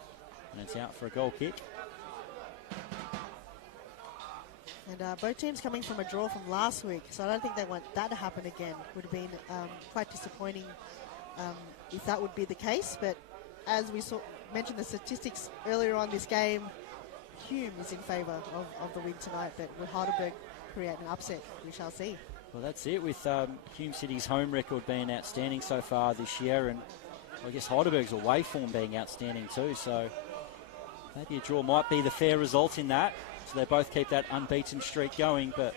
And it's out for a goal kick. And both teams coming from a draw from last week, so I don't think they want that to happen again. Would have been quite disappointing if that would be the case. But as we mentioned the statistics earlier on this game, Hume is in favour of the win tonight, but will Heidelberg create an upset? We shall see. Well, that's it, with Hume City's home record being outstanding so far this year, and I guess Heidelberg's away form being outstanding too, so maybe a draw might be the fair result in that. So they both keep that unbeaten streak going, but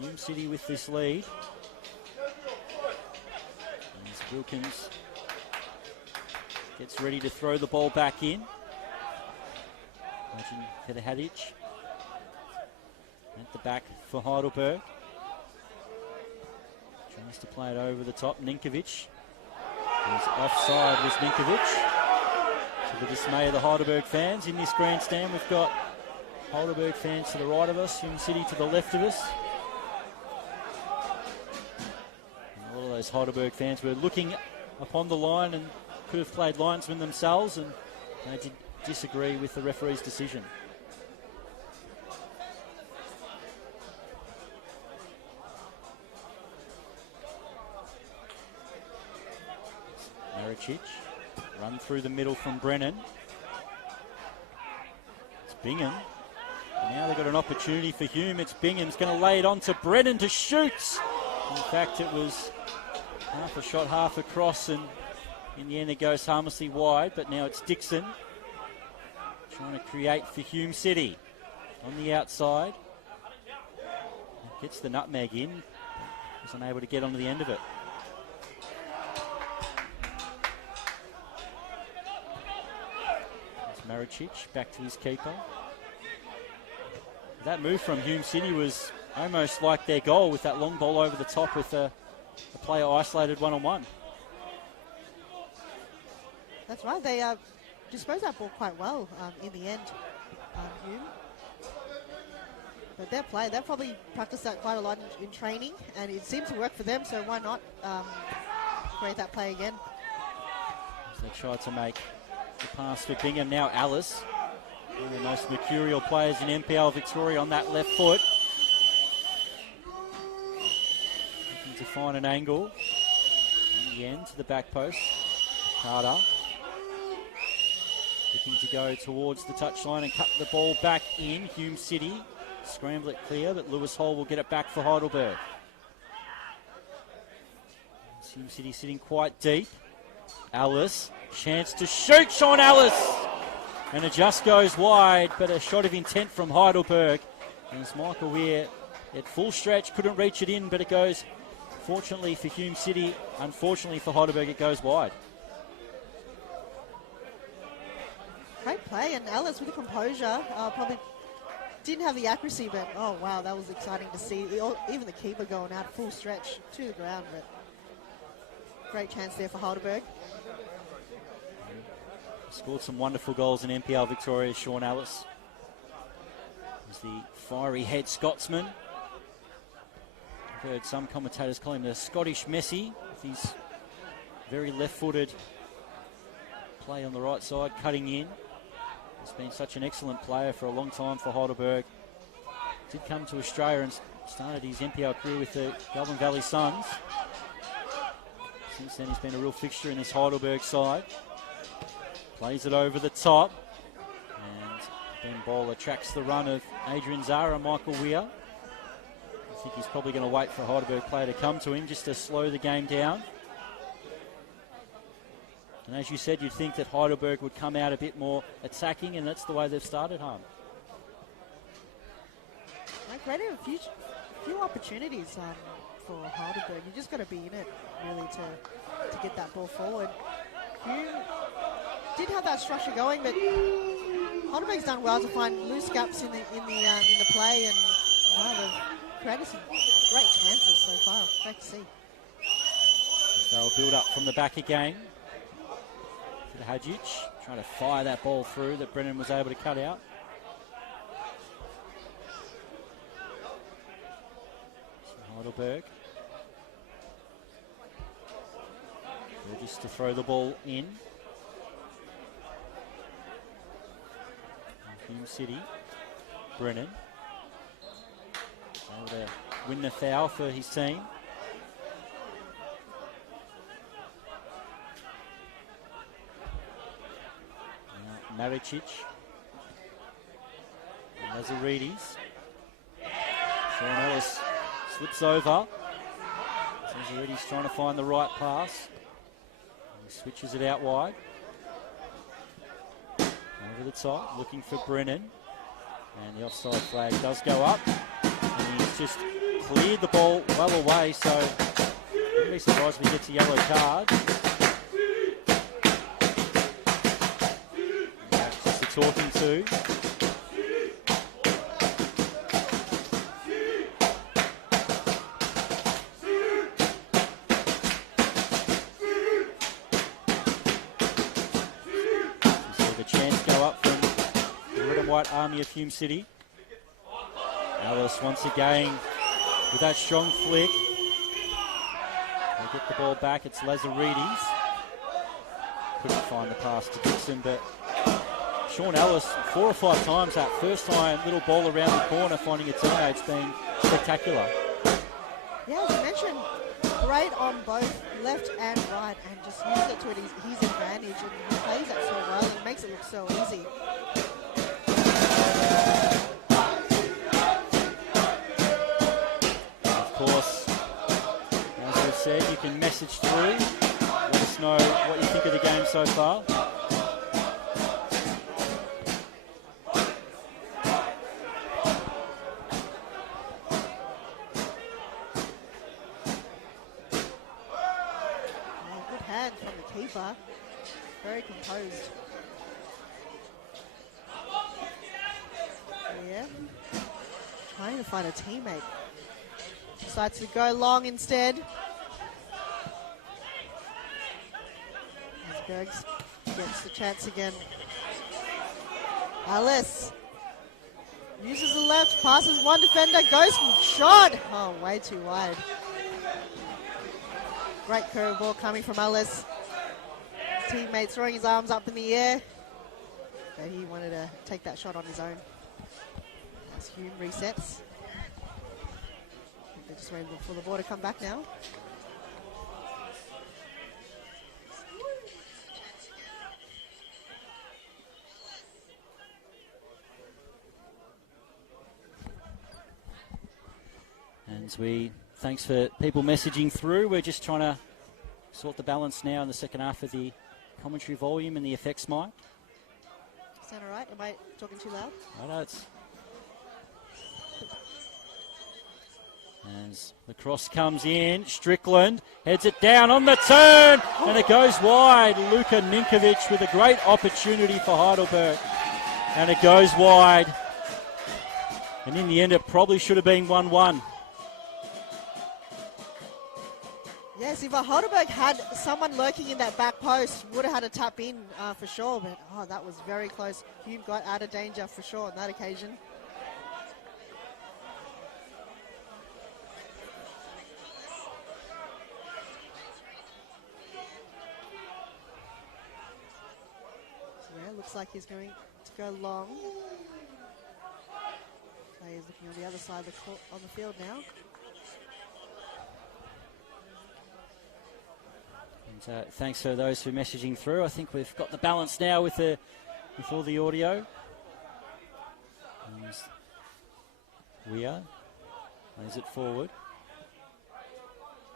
Hume City with this lead. As Wilkins gets ready to throw the ball back in. Imagine Federhadic at the back for Heidelberg. Tries to play it over the top. Ninkovic. He's offside was Ninkovic. To the dismay of the Heidelberg fans in this grandstand, we've got Heidelberg fans to the right of us, Hume City to the left of us. And a lot of those Heidelberg fans were looking upon the line and could have played linesman themselves, and they did disagree with the referee's decision. Maricic, run through the middle from Brennan. It's Bingham. Now they've got an opportunity for Hume. It's Bingham's going to lay it on to Brennan to shoot. In fact, it was half a shot, half a cross, and in the end it goes harmlessly wide. But now it's Dixon trying to create for Hume City on the outside. Gets the nutmeg in. Was unable to get onto the end of it. Maricic back to his keeper. That move from Hume City was almost like their goal, with that long ball over the top with a player isolated one-on-one. That's right. They disposed that ball quite well in the end, Hume. But they've probably practiced that quite a lot in training, and it seems to work for them, so why not create that play again? So they tried to make the pass for Bingham. Now Alice, one of the most mercurial players in NPL Victoria, on that left foot. Looking to find an angle. In the end, to the back post. Carter. Looking to go towards the touchline and cut the ball back in. Hume City scramble it clear, but Lewis Hall will get it back for Heidelberg. Hume City sitting quite deep. Alice, chance to shoot, Sean Alice! And it just goes wide, but a shot of intent from Heidelberg. And as Michael Weir at full stretch, couldn't reach it in, but it goes, fortunately for Hume City, unfortunately for Heidelberg, it goes wide. Great play, and Ellis with the composure, probably didn't have the accuracy, but oh wow, that was exciting to see. Even the keeper going out full stretch to the ground, but great chance there for Heidelberg. Scored some wonderful goals in NPL Victoria, Sean Ellis. He's the fiery head Scotsman. I've heard some commentators call him the Scottish Messi, with his very left-footed play on the right side, cutting in. He's been such an excellent player for a long time for Heidelberg. Did come to Australia and started his NPL career with the Goulburn Valley Suns. Since then, he's been a real fixture in this Heidelberg side. Plays it over the top. And Ben Bowler tracks the run of Adrian Zara, Michael Weir. I think he's probably going to wait for a Heidelberg player to come to him just to slow the game down. And as you said, you'd think that Heidelberg would come out a bit more attacking, and that's the way they've started home. Created a few opportunities for Heidelberg. You just got to be in it really to get that ball forward. Hume did have that structure going, but Heidelberg's done well to find loose gaps in the play, and they've created some great chances so far. Great to see. They'll build up from the back again. To Hadjic, trying to fire that ball through that Brennan was able to cut out. Heidelberg. Just to throw the ball in. Hume City. Brennan. Able to win the foul for his team. Maricic. Lazaridis. Sean Ellis slips over. Lazaridis trying to find the right pass. He switches it out wide. Over the top, looking for Brennan. And the offside flag does go up. And he's just cleared the ball well away, so wouldn't be surprised if he gets a yellow card. Talking to. So the chance go up from the red and white army of Hume City. Alice once again with that strong flick. They get the ball back. It's Lazaridis. Couldn't find the pass to Dixon, but Sean Ellis, 4 or 5 times that first time, little ball around the corner, finding a teammate's been spectacular. Yeah, as you mentioned, great on both left and right, and just use it to his advantage, and he plays that so well, and it makes it look so easy. Of course, as we've said, you can message through, let us know what you think of the game so far. Very composed. Yeah. Trying to find a teammate. Decides to go long instead. As Bergs gets the chance again. Alice uses the left, passes one defender, goes shot. Oh, way too wide. Great curveball coming from Alice. Teammate throwing his arms up in the air, but he wanted to take that shot on his own. As Hume resets. They're just waiting for the ball to come back now. And thanks for people messaging through. We're just trying to sort the balance now in the second half of the commentary volume and the effects mic. Sound all right? Am I talking too loud? I know it's... As the cross comes in, Strickland heads it down on the turn, and it goes wide. Luka Ninkovic with a great opportunity for Heidelberg, and it goes wide. And in the end, it probably should have been 1-1. Yes, if Heidelberg had someone lurking in that back post, would have had a tap in for sure, but that was very close. Hume got out of danger for sure on that occasion. Looks like he's going to go long. Players looking on the other side of the court, on the field now. And thanks for those who are messaging through. I think we've got the balance now with all the audio. Weir plays it forward.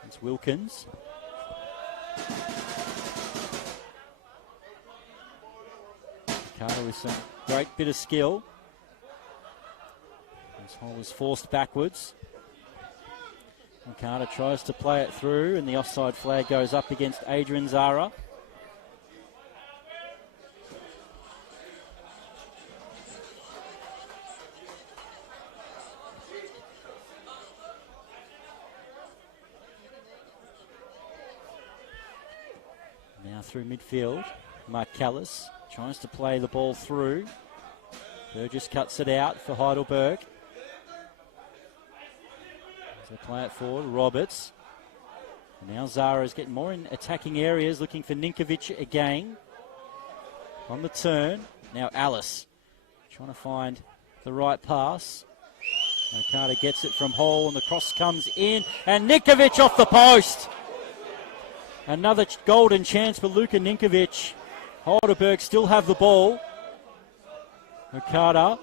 It's Wilkins. Carter with some great bit of skill. This hole is forced backwards. And Carter tries to play it through, and the offside flag goes up against Adrian Zara. Now through midfield, Mark Callis tries to play the ball through. Burgess cuts it out for Heidelberg. As they play it forward, Roberts. And now Zara is getting more in attacking areas, looking for Ninkovic again. On the turn, now Alice trying to find the right pass. Carter gets it from Hall, and the cross comes in, and Ninkovic off the post. Another golden chance for Luka Ninkovic. Heidelberg still have the ball. Carter.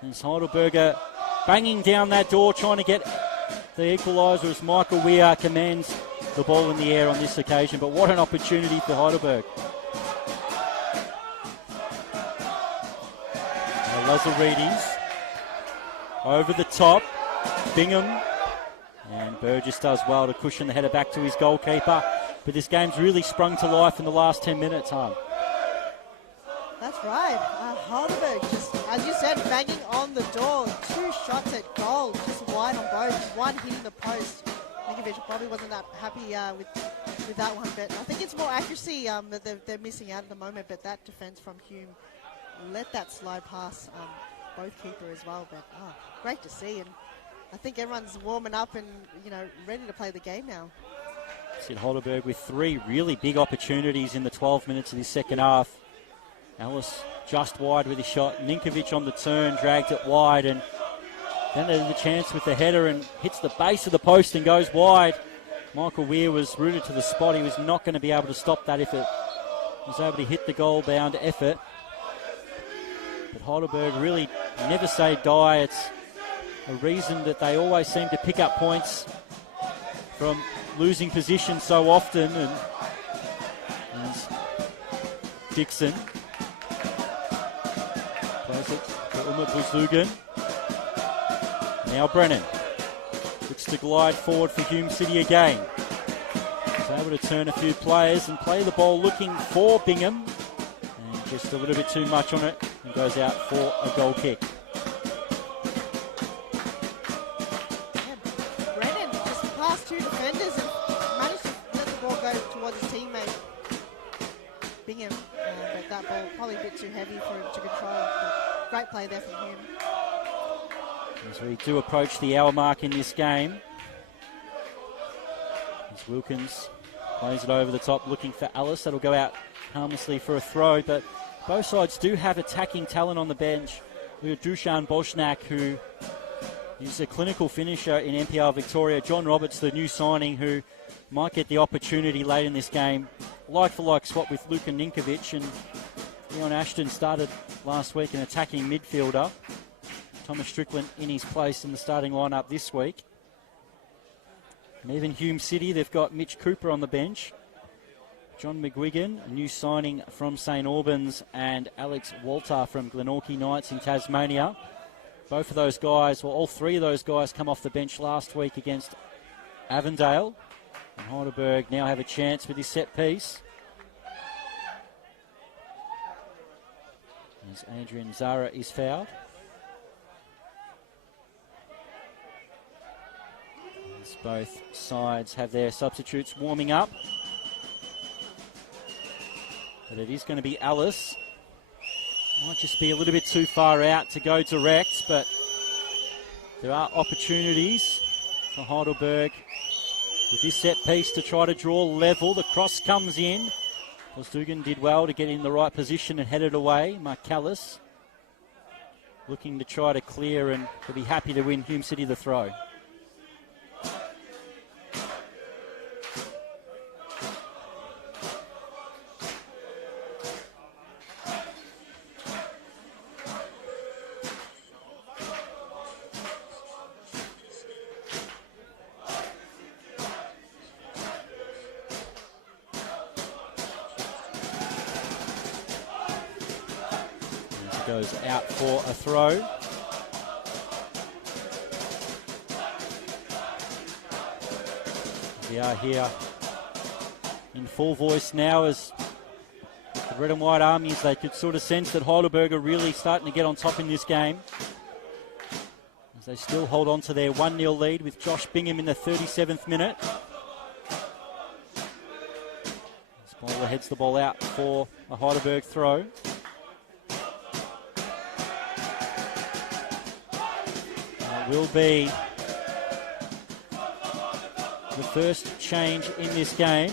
There's Heidelberger banging down that door, trying to get the equaliser as Michael Weir commands the ball in the air on this occasion. But what an opportunity for Heidelberg. Lazaridis over the top. Bingham. And Burgess does well to cushion the header back to his goalkeeper. But this game's really sprung to life in the last 10 minutes, huh? That's right. Heidelberg, just as you said, banging on the door. 2 shots at goal, just wide on both. One hitting the post. Ninkovic probably wasn't that happy with that one, but I think it's more accuracy that they're missing out at the moment. But that defence from Hume let that slide past both keeper as well. But great to see, and I think everyone's warming up and ready to play the game now. Sid Heidelberg with 3 really big opportunities in the 12 minutes of this second half. Ellis just wide with his shot. Ninkovic on the turn, dragged it wide, and then there's the chance with the header and hits the base of the post and goes wide. Michael Weir was rooted to the spot. He was not going to be able to stop that if it was able to hit the goal-bound effort. But Heidelberg really never say die. It's a reason that they always seem to pick up points from losing position so often. And Dixon plays it for Umar Buzugan. Now Brennan looks to glide forward for Hume City again. He's able to turn a few players and play the ball looking for Bingham. And just a little bit too much on it and goes out for a goal kick. Brennan just passed 2 defenders and managed to let the ball go towards his teammate Bingham. But that ball probably a bit too heavy for him to control. But great play there from Hume. As we do approach the hour mark in this game. As Wilkins plays it over the top looking for Alice. That'll go out harmlessly for a throw, but both sides do have attacking talent on the bench. We have Dusan Boschnak, who is a clinical finisher in NPL Victoria. John Roberts, the new signing, who might get the opportunity late in this game. Like-for-like swap with Luka Ninkovic, and Leon Ashton started last week, an attacking midfielder. Thomas Strickland in his place in the starting lineup this week. And even Hume City, they've got Mitch Cooper on the bench. John McGuigan, a new signing from St Albans, and Alex Walter from Glenorchy Knights in Tasmania. Both of those guys, well, all three of those guys come off the bench last week against Avondale. And Heidelberg now have a chance with this set piece. As Adrian Zara is fouled. As both sides have their substitutes warming up. But it is going to be Alice. Might just be a little bit too far out to go direct, but there are opportunities for Heidelberg with this set piece to try to draw level. The cross comes in. Dugan did well to get in the right position and head it away. Marcellus looking to try to clear and to be happy to win Hume City the throw. Goes out for a throw. We are here in full voice now as the Red and White Armies, they could sort of sense that Heidelberg are really starting to get on top in this game. As they still hold on to their 1-0 lead with Josh Bingham in the 37th minute. This bowler heads the ball out for a Heidelberg throw. Will be the first change in this game.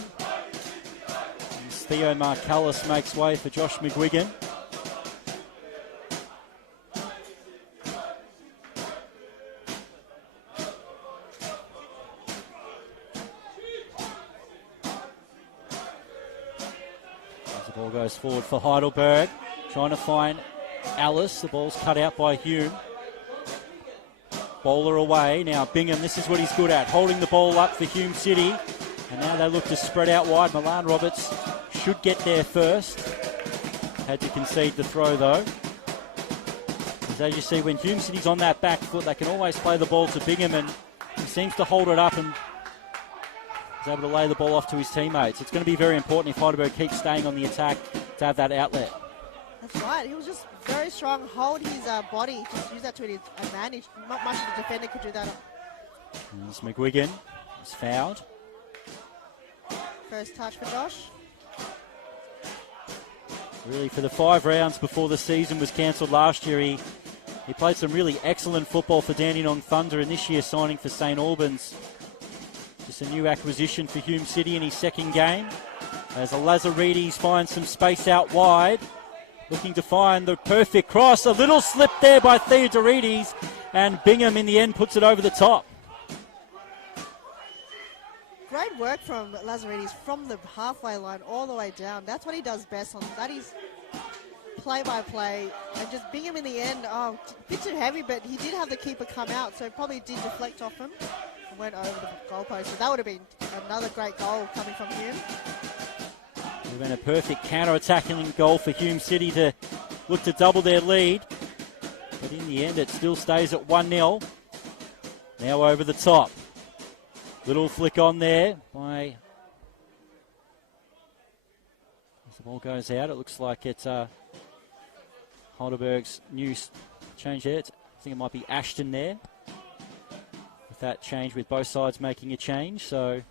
As Theo Marcellus makes way for Josh McGuigan. As the ball goes forward for Heidelberg, trying to find Alice. The ball's cut out by Hume. Bowler away. Now Bingham, this is what he's good at, holding the ball up for Hume City. And now they look to spread out wide. Milan Roberts should get there first. Had to concede the throw though. As you see, when Hume City's on that back foot, they can always play the ball to Bingham, and he seems to hold it up and is able to lay the ball off to his teammates. It's going to be very important if Heidelberg keeps staying on the attack to have that outlet. That's right. He was just very strong. Hold his body. Just use that to his advantage. Not much of a defender could do that. As McGuigan is fouled. First touch for Josh. Really, for the 5 rounds before the season was cancelled last year, he played some really excellent football for Dandenong Thunder, and this year signing for St Albans. Just a new acquisition for Hume City in his second game. As Lazaridis finds some space out wide. Looking to find the perfect cross. A little slip there by Theodorides, and Bingham in the end puts it over the top. Great work from Lazaridis from the halfway line all the way down. That's what he does best. That is play-by-play. And just Bingham in the end, a bit too heavy, but he did have the keeper come out, so probably did deflect off him and went over the goalpost. So that would have been another great goal coming from Hume. It would have been a perfect counter-attacking goal for Hume City to look to double their lead. But in the end, it still stays at 1-0. Now over the top. Little flick on there by... As the ball goes out, it looks like it's Heidelberg's new change there. I think it might be Ashton there. With that change, with both sides making a change. So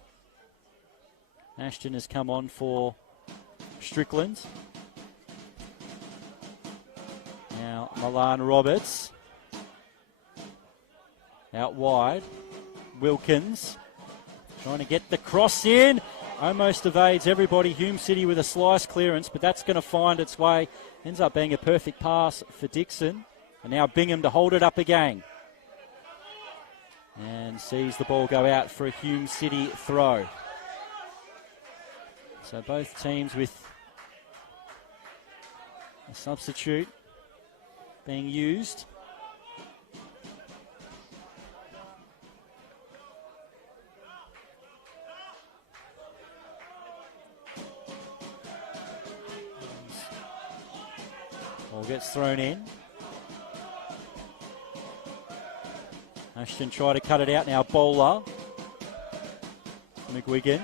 Ashton has come on for Strickland. Now Milan Roberts. Out wide. Wilkins trying to get the cross in. Almost evades everybody. Hume City with a slice clearance, but that's going to find its way. Ends up being a perfect pass for Dixon. And now Bingham to hold it up again. And sees the ball go out for a Hume City throw. So both teams with a substitute being used. gets thrown in. Ashton tried to cut it out. Now Bowler. McGuigan.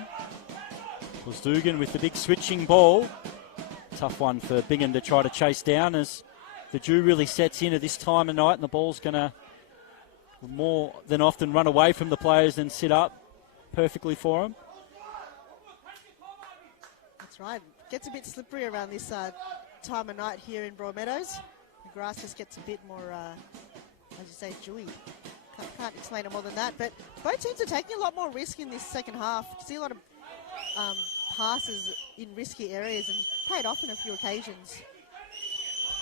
Dugan with the big switching ball. Tough one for Bingham to try to chase down as the dew really sets in at this time of night, and the ball's going to more than often run away from the players than sit up perfectly for them. That's right. Gets a bit slippery around this time of night here in Broadmeadows. The grass just gets a bit more, as you say, dewy. Can't explain it more than that. But both teams are taking a lot more risk in this second half. You see a lot of passes in risky areas and paid off in a few occasions.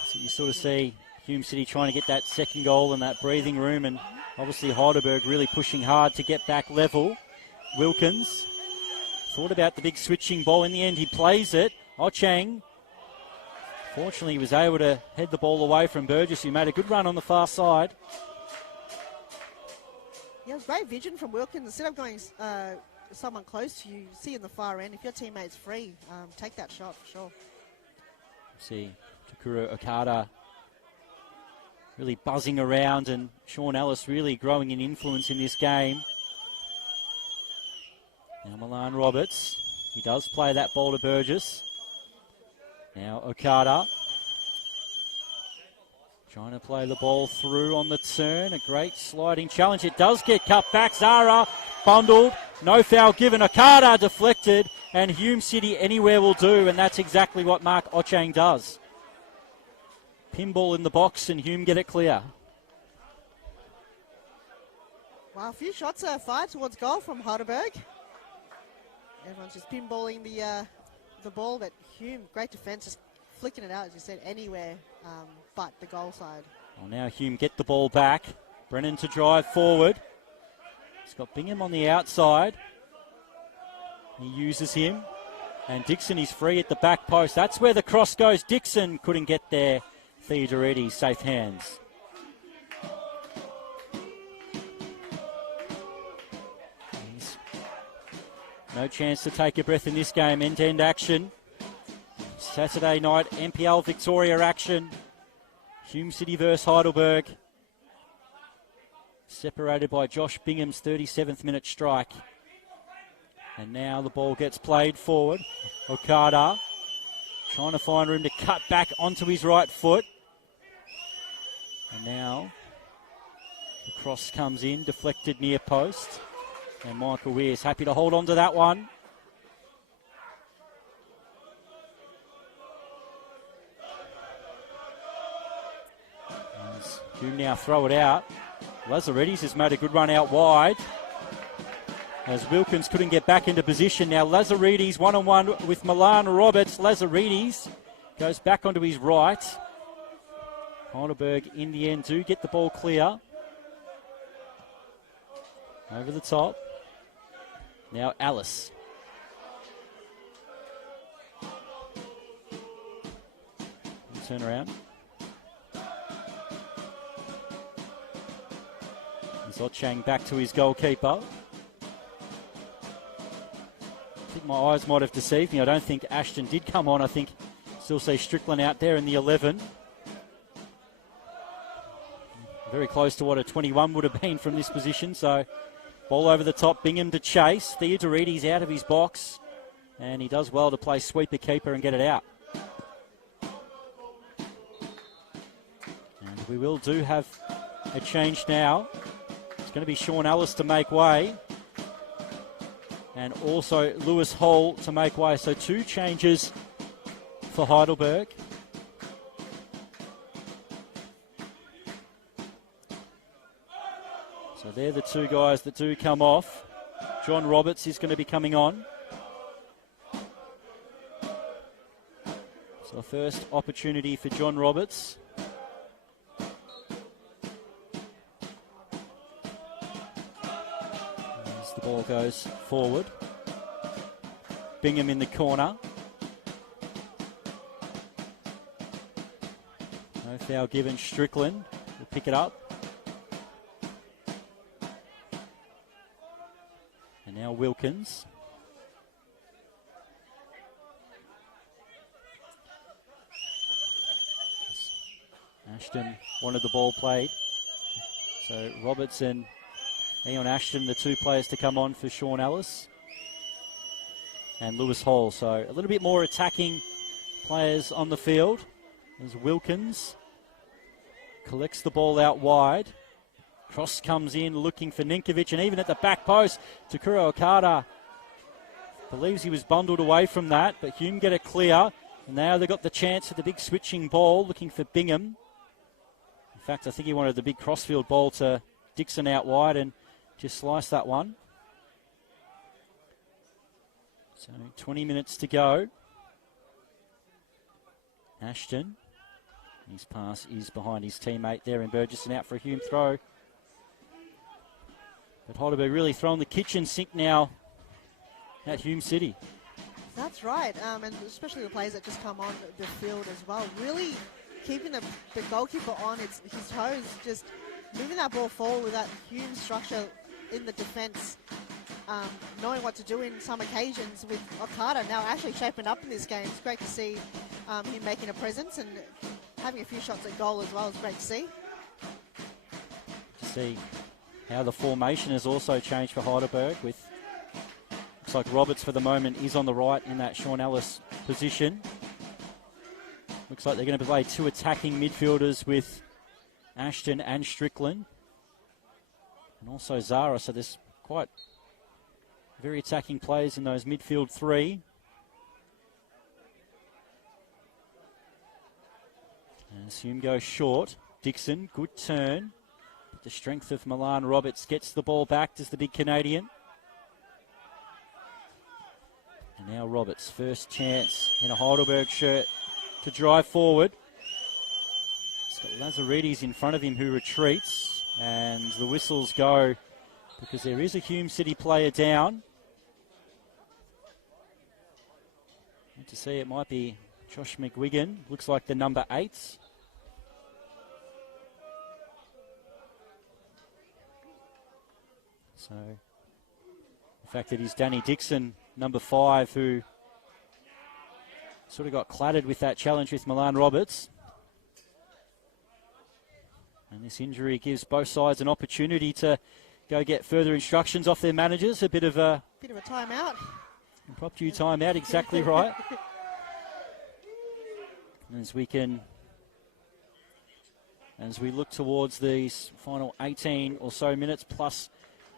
So you sort of see Hume City trying to get that second goal in that breathing room, and obviously Heidelberg really pushing hard to get back level. Wilkins thought about the big switching ball. In the end, he plays it. Ochang, fortunately, he was able to head the ball away from Burgess, who made a good run on the far side. Yeah, great vision from Wilkins. Instead of going someone close to you, see in the far end, if your teammate's free, take that shot for sure. See Takuro Okada really buzzing around, and Sean Ellis really growing in influence in this game. Now Milan Roberts, he does play that ball to Burgess. Now Okada trying to play the ball through on the turn. A great sliding challenge. It does get cut back. Zara bundled. No foul given. Okada deflected. And Hume City anywhere will do. And that's exactly what Mark Ochang does. Pinball in the box and Hume get it clear. Wow, a few shots fired towards goal from Heidelberg. Everyone's just pinballing the ball. But Hume, great defence, just flicking it out, as you said, anywhere but the goal side. Well, now Hume get the ball back. Brennan to drive forward. He's got Bingham on the outside. He uses him. And Dixon is free at the back post. That's where the cross goes. Dixon couldn't get there. Theodoretti, safe hands. No chance to take a breath in this game. End-to-end action. Saturday night NPL Victoria action. Hume City versus Heidelberg. Separated by Josh Bingham's 37th minute strike. And now the ball gets played forward. Okada trying to find room to cut back onto his right foot. And now the cross comes in, deflected near post. And Michael Weir is happy to hold on to that one. As Hume now throw it out. Lazaridis has made a good run out wide. As Wilkins couldn't get back into position. Now Lazaridis one-on-one with Milan Roberts. Lazaridis goes back onto his right. Heidelberg in the end do get the ball clear. Over the top. Now Alice. Turn around. Ochang back to his goalkeeper. I think my eyes might have deceived me. I don't think Ashton did come on. I think still see Strickland out there in the 11. Very close to what a 21 would have been from this position. So ball over the top, Bingham to chase. Theodoretti's out of his box. And he does well to play sweeper keeper and get it out. And we do have a change now. It's going to be Sean Ellis to make way. And also Lewis Hall to make way. So 2 changes for Heidelberg. So they're the 2 guys that do come off. John Roberts is going to be coming on. So first opportunity for John Roberts. As the ball goes forward. Bingham in the corner. No foul given. Strickland will pick it up. And now Wilkins. Ashton wanted the ball played. So Roberts and Eon Ashton, the two players to come on for Sean Ellis and Lewis Hall. So a little bit more attacking players on the field as Wilkins collects the ball out wide. Cross comes in looking for Ninkovic, and even at the back post, Takuro Okada believes he was bundled away from that, but Hume get it clear. And now they've got the chance for the big switching ball, looking for Bingham. In fact, I think he wanted the big crossfield ball to Dixon out wide and just slice that one. So 20 minutes to go. Ashton, his pass is behind his teammate there in Burgess and out for a Hume throw. But Heidelberg really throwing the kitchen sink now at Hume City. That's right, and especially the players that just come on the field as well. Really keeping the goalkeeper on his toes, just moving that ball forward with that Hume structure in the defence, knowing what to do in some occasions with Okada now actually shaping up in this game. It's great to see him making a presence and having a few shots at goal as well. It's great to see. To see how the formation has also changed for Heidelberg with looks like Roberts for the moment is on the right in that Sean Ellis position. Looks like they're going to play two attacking midfielders with Ashton and Strickland. And also Zara, so there's quite very attacking players in those midfield three. As Hume goes short, Dixon, good turn. But the strength of Milan Roberts gets the ball back, does the big Canadian. And now Roberts, first chance in a Heidelberg shirt to drive forward. He's got Lazaridis in front of him who retreats, and the whistles go because there is a Hume City player down. Good to see, it might be Josh McGuigan, looks like the number 8. So the fact that he's Danny Dixon, number 5, who sort of got clattered with that challenge with Milan Roberts. And this injury gives both sides an opportunity to go get further instructions off their managers. A bit of a timeout. Impromptu timeout, exactly right. As we look towards these final 18 or so minutes, plus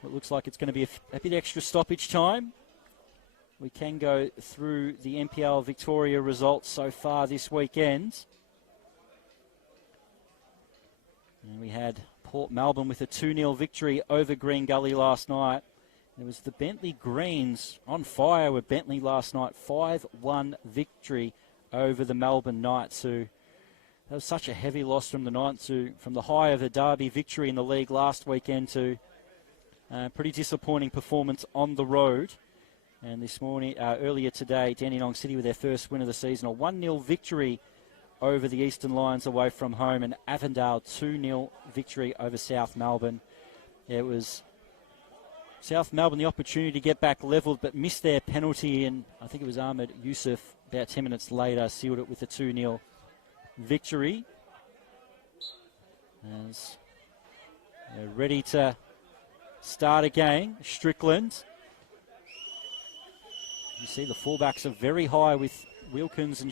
what looks like it's going to be a bit extra stoppage time, we can go through the NPL Victoria results so far this weekend. And we had Port Melbourne with a 2-0 victory over Green Gully last night. There was the Bentley Greens on fire with Bentley last night. 5-1 victory over the Melbourne Knights, who that was such a heavy loss from the Knights, who from the high of a derby victory in the league last weekend to pretty disappointing performance on the road. And this morning, earlier today, Dandenong City with their first win of the season, a 1-0 victory over the Eastern Lions away from home, and Avondale 2-0 victory over South Melbourne. It was South Melbourne the opportunity to get back levelled, but missed their penalty, and I think it was Ahmed Yusuf about 10 minutes later sealed it with a 2-0 victory. As they're ready to start again, Strickland. You see the fullbacks are very high with Wilkins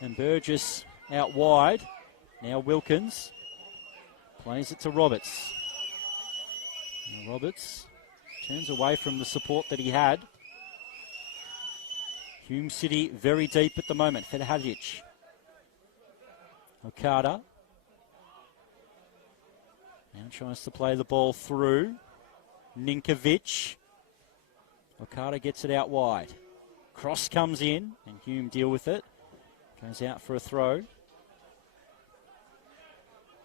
and Burgess out wide. Now Wilkins plays it to Roberts. Now Roberts turns away from the support that he had. Hume City very deep at the moment. Fedhadic. Okada. Now tries to play the ball through. Ninkovic. Okada gets it out wide. Cross comes in, and Hume deal with it. Goes out for a throw.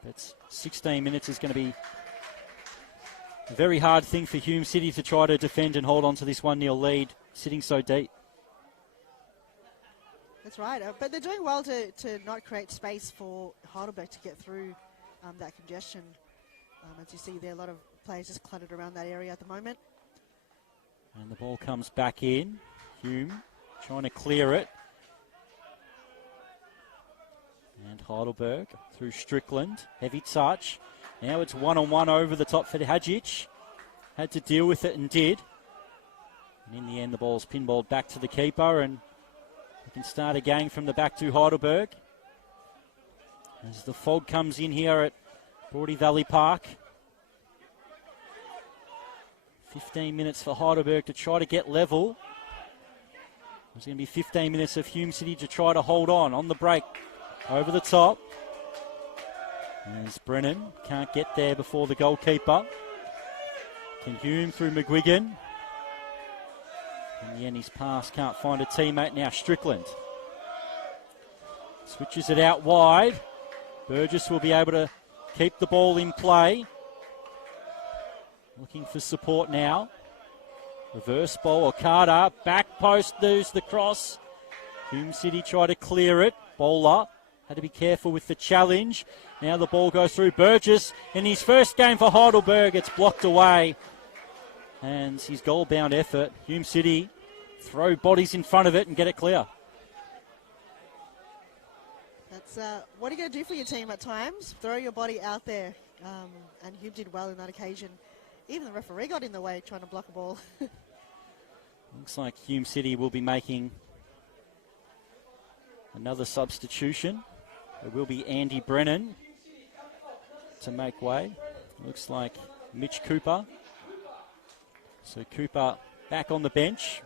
But 16 minutes is going to be a very hard thing for Hume City to try to defend and hold on to this 1-0 lead, sitting so deep. That's right, but they're doing well to not create space for Heidelberg to get through that congestion. As you see there, a lot of players just cluttered around that area at the moment. And the ball comes back in. Hume trying to clear it. And Heidelberg through Strickland. Heavy touch. Now it's one-on-one over the top for Hadjic. Had to deal with it and did. And in the end, the ball's pinballed back to the keeper, and we can start again from the back to Heidelberg. As the fog comes in here at Broady Valley Park. 15 minutes for Heidelberg to try to get level. There's going to be 15 minutes of Hume City to try to hold on the break. Over the top. As Brennan can't get there before the goalkeeper. Can Hume through McGuigan. In the end, his pass can't find a teammate. Now Strickland switches it out wide. Burgess will be able to keep the ball in play. Looking for support now. Reverse ball, Okada. Back post, lose the cross. Hume City try to clear it. Bowler had to be careful with the challenge. Now the ball goes through Burgess. In his first game for Heidelberg, it's blocked away. And his goal-bound effort. Hume City throw bodies in front of it and get it clear. That's what are you going to do for your team at times? Throw your body out there. And Hume did well in that occasion. Even the referee got in the way trying to block a ball. Looks like Hume City will be making another substitution. It will be Andy Brennan to make way. Looks like Mitch Cooper. So Cooper back on the bench.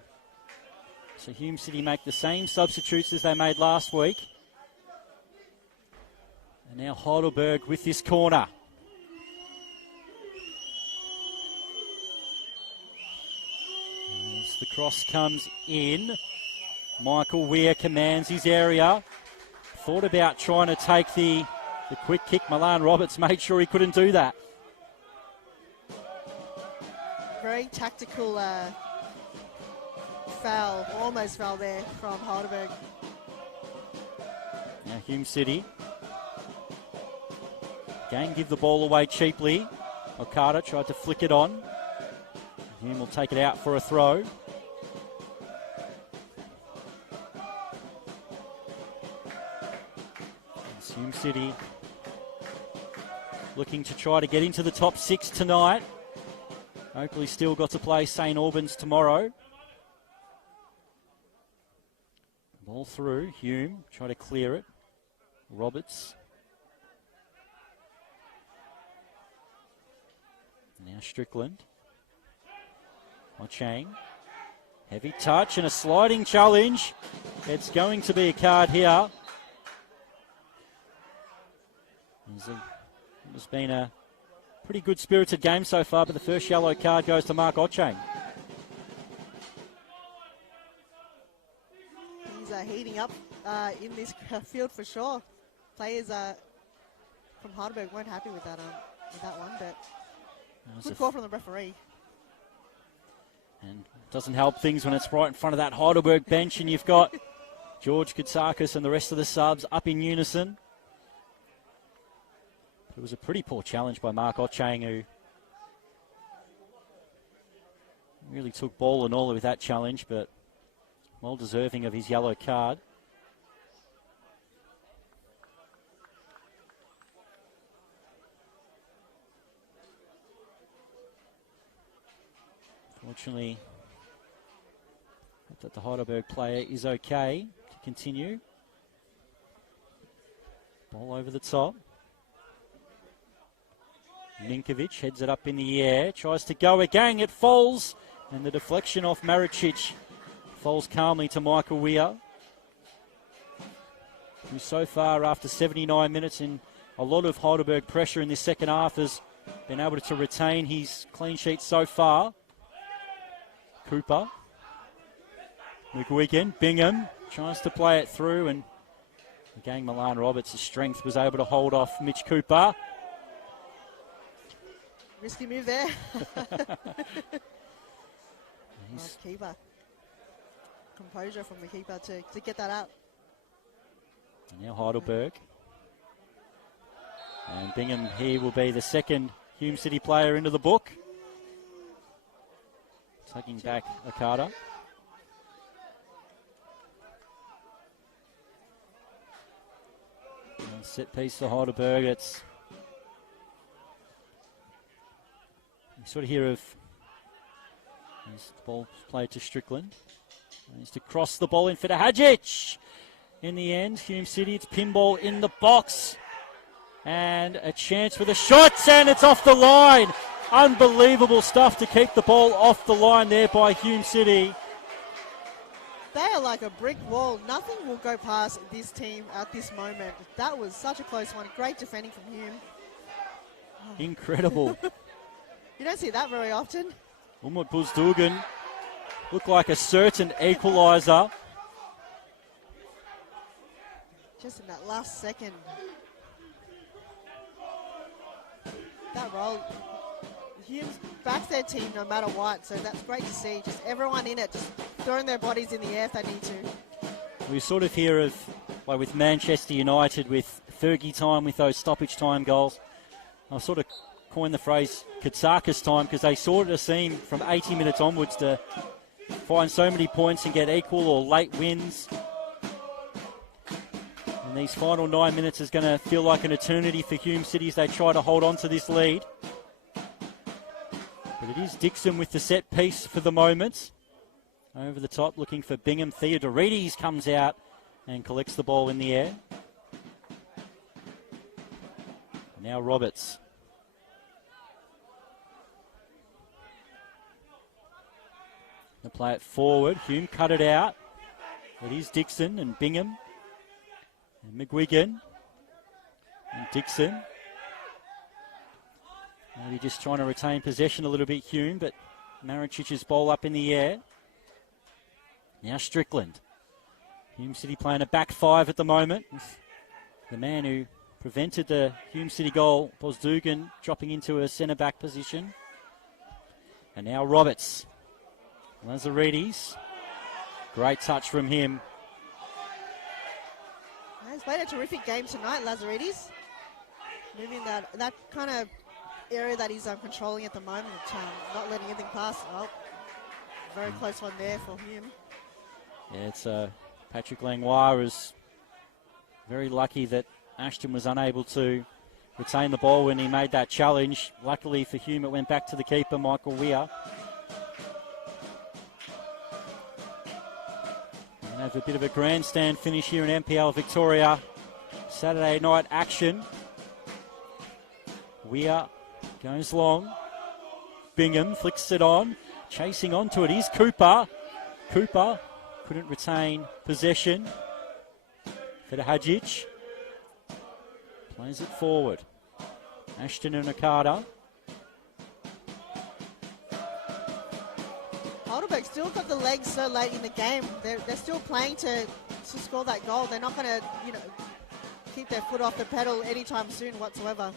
So Hume City make the same substitutes as they made last week. And now Heidelberg with this corner. As the cross comes in, Michael Weir commands his area. Thought about trying to take the quick kick. Milan Roberts made sure he couldn't do that. Very tactical foul, almost foul there from Heidelberg. Now Hume City. Again, give the ball away cheaply. Okada tried to flick it on. Hume will take it out for a throw. It's Hume City looking to try to get into the top six tonight. Oakley still got to play St Albans tomorrow. Ball through. Hume try to clear it. Roberts. Now Strickland. Chang. Heavy touch and a sliding challenge. It's going to be a card here. It's been a pretty good spirited game so far, but the first yellow card goes to Mark Ochang. He's heating up in this field for sure. Players from Heidelberg weren't happy with that one, but good call from the referee. And it doesn't help things when it's right in front of that Heidelberg bench and you've got George Kutsakis and the rest of the subs up in unison. It was a pretty poor challenge by Mark Ochang, who really took ball and all with that challenge, but well deserving of his yellow card. Fortunately, hope that the Heidelberg player is okay to continue. Ball over the top. Ninkovic heads it up in the air, tries to go again, it falls, and the deflection off Maricic falls calmly to Michael Weir, who so far after 79 minutes and a lot of Heidelberg pressure in this second half has been able to retain his clean sheet so far. Cooper, McGuigan, Bingham tries to play it through, and again Milan Roberts' strength was able to hold off Mitch Cooper. Risky move there. Nice keeper. Composure from the keeper to get that out. And now Heidelberg. And Bingham here will be the second Hume City player into the book. Tugging back Okada. Set piece for Heidelberg. It's you sort of hear of this ball played to Strickland. Needs to cross the ball in for Hadzic. In the end, Hume City, it's pinball in the box. And a chance for the shots, and it's off the line. Unbelievable stuff to keep the ball off the line there by Hume City. They are like a brick wall. Nothing will go past this team at this moment. That was such a close one. Great defending from Hume. Incredible. You don't see that very often. Umut Buzdugan looked like a certain equaliser. Just in that last second. That roll. Hume's backs their team no matter what, so that's great to see. Just everyone in it, just throwing their bodies in the air if they need to. We sort of hear of, like with Manchester United, with Fergie time, with those stoppage time goals. I sort of coined the phrase Katsakis time because they sort of seem from 80 minutes onwards to find so many points and get equal or late wins. And these final 9 minutes is going to feel like an eternity for Hume City as they try to hold on to this lead. But it is Dixon with the set piece for the moment. Over the top, looking for Bingham. Theodorides comes out and collects the ball in the air. Now Roberts. They play it forward. Hume cut it out. It is Dixon and Bingham. And McGuigan. And Dixon. Maybe just trying to retain possession a little bit, Hume, but Maricic's ball up in the air. Now Strickland. Hume City playing a back five at the moment. The man who prevented the Hume City goal, Bozdugan, dropping into a centre-back position. And now Roberts. Lazaridis. Great touch from him. He's played a terrific game tonight, Lazaridis. Moving that kind of area that he's controlling at the moment, not letting anything pass. Oh, very close one there for Hume. Yeah, it's Patrick Langlois is very lucky that Ashton was unable to retain the ball when he made that challenge. Luckily for Hume, it went back to the keeper, Michael Weir. And have a bit of a grandstand finish here in NPL Victoria. Saturday night action. Weir goes long. Bingham flicks it on. Chasing onto it is Cooper. Cooper couldn't retain possession. Hadzic plays it forward. Ashton and Okada. Heidelberg still got the legs so late in the game. They're still playing to score that goal. They're not going to, keep their foot off the pedal anytime soon whatsoever.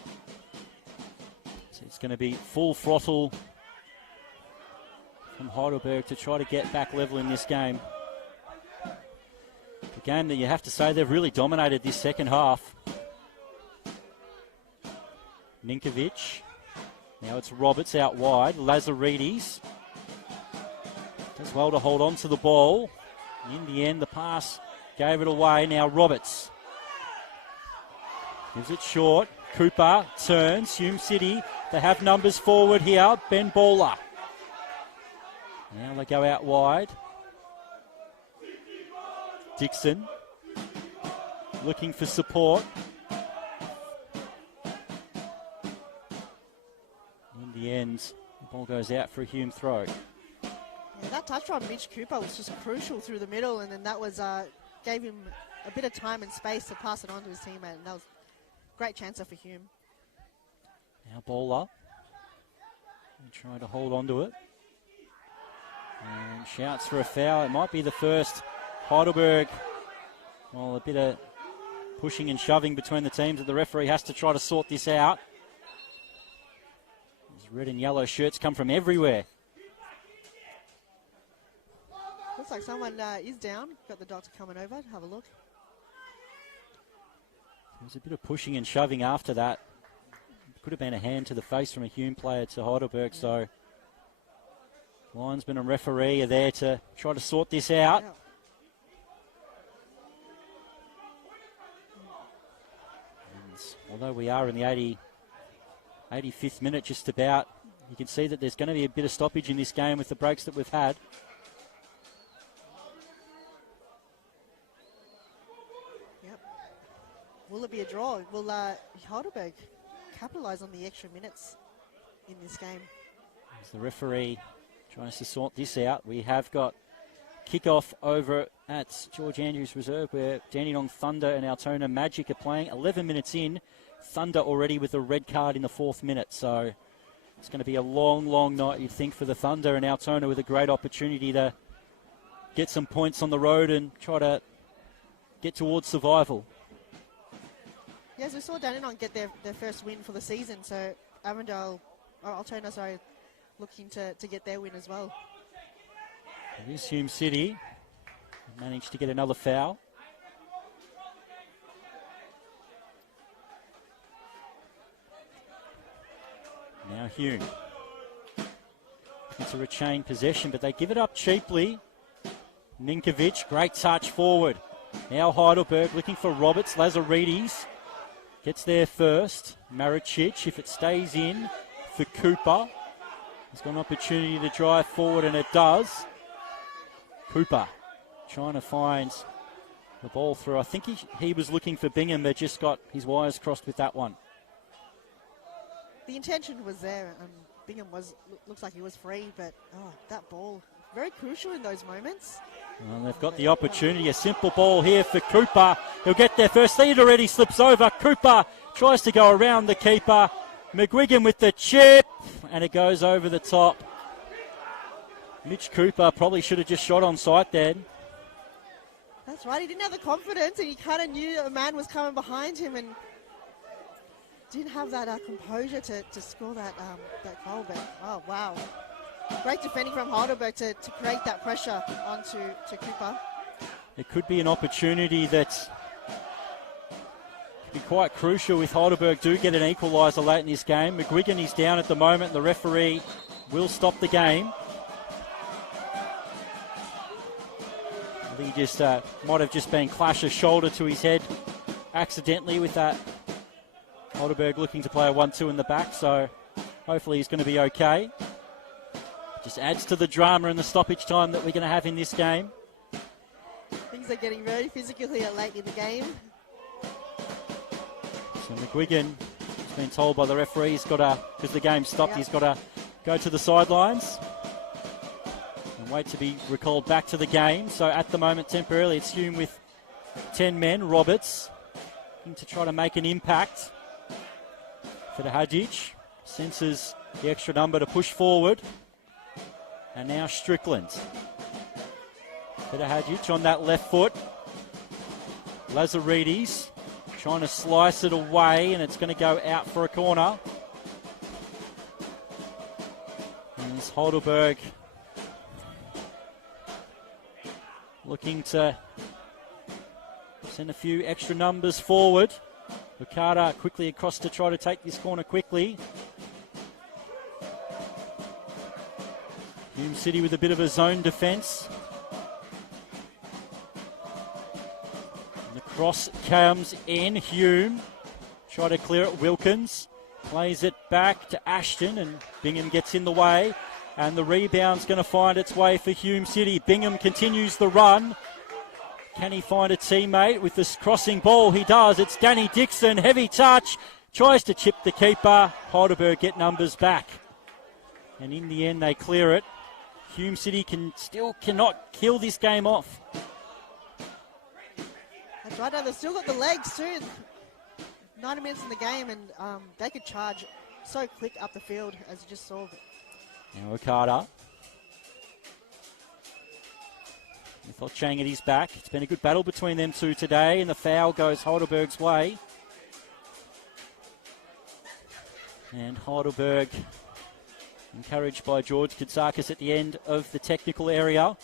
So it's going to be full throttle from Heidelberg to try to get back level in this game. A game that you have to say they've really dominated this second half. Ninkovic. Now it's Roberts out wide. Lazaridis does well to hold on to the ball. In the end, the pass gave it away. Now Roberts gives it short. Cooper turns. Hume City, they have numbers forward here. Ben Bowler. Now they go out wide. Dixon looking for support. In the end, the ball goes out for a Hume throw. Yeah, that touch from Mitch Cooper was just crucial through the middle, and then that was gave him a bit of time and space to pass it on to his teammate, and that was a great chance for Hume. Now Bowler trying to hold on to it. And shouts for a foul. It might be the first. Heidelberg, well, a bit of pushing and shoving between the teams that the referee has to try to sort this out. These red and yellow shirts come from everywhere. Looks like someone is down. Got the doctor coming over to have a look. There's a bit of pushing and shoving after that. Could have been a hand to the face from a Hume player to Heidelberg, so linesman and referee are there to try to sort this out. Yeah. although we are in the 85th minute just about, you can see that there's going to be a bit of stoppage in this game with the breaks that we've had. Yep. Will it be a draw? Will Heidelberg capitalise on the extra minutes in this game? As the referee tries to sort this out, we have got kickoff over at George Andrews Reserve where Dandenong Thunder and Altona Magic are playing. 11 minutes in, Thunder already with a red card in the 4th minute. So it's going to be a long, long night, you'd think, for the Thunder, and Altona with a great opportunity to get some points on the road and try to get towards survival. Yes, we saw Dandenong get their first win for the season, so Altona, looking to get their win as well. It is Hume City. Managed to get another foul. Now Hume. It's a retained possession, but they give it up cheaply. Ninkovic, great touch forward. Now Heidelberg looking for Roberts. Lazaridis gets there first. Maricic, if it stays in for Cooper. He's got an opportunity to drive forward, and it does. Cooper trying to find the ball through. I think he was looking for Bingham, but just got his wires crossed with that one. The intention was there, and Bingham looks like he was free, but that ball, very crucial in those moments. Well, they've got the opportunity. A simple ball here for Cooper. He'll get there first. Lead already slips over. Cooper tries to go around the keeper. McGuigan with the chip, and it goes over the top. Mitch Cooper probably should have just shot on sight then. That's right. He didn't have the confidence, and he kind of knew a man was coming behind him, and didn't have that composure to score that goal. But oh wow, great defending from Heidelberg to create that pressure onto Cooper. It could be an opportunity that could be quite crucial if Heidelberg do get an equaliser late in this game. McGuigan is down at the moment. The referee will stop the game. He just might have just been clash of shoulder to his head accidentally with that. Heidelberg looking to play a 1-2 in the back, so hopefully he's going to be okay. Just adds to the drama and the stoppage time that we're going to have in this game. Things are getting very physical here late in the game. So McGuigan has been told by the referee he's got to, because the game stopped, he's got to go to the sidelines and wait to be recalled back to the game. So at the moment, temporarily, it's Hume with 10 men. Roberts looking to try to make an impact. Hadjic senses the extra number to push forward. And now Strickland. Hadjic on that left foot. Lazaridis trying to slice it away, and it's going to go out for a corner. And it's Heidelberg looking to send a few extra numbers forward. Lucada quickly across to try to take this corner quickly. Hume City with a bit of a zone defence. And the cross comes in. Hume try to clear it. Wilkins plays it back to Ashton, and Bingham gets in the way. And the rebound's going to find its way for Hume City. Bingham continues the run. Can he find a teammate with this crossing ball? He does. It's Danny Dixon. Heavy touch. Tries to chip the keeper. Heidelberg get numbers back. And in the end, they clear it. Hume City cannot kill this game off. That's right. Now they've still got the legs too. 90 minutes in the game, and they could charge so quick up the field, as you just saw. Now Okada. With Chang at his back. It's been a good battle between them two today, and the foul goes Heidelberg's way. And Heidelberg, encouraged by George Katsakis at the end of the technical area.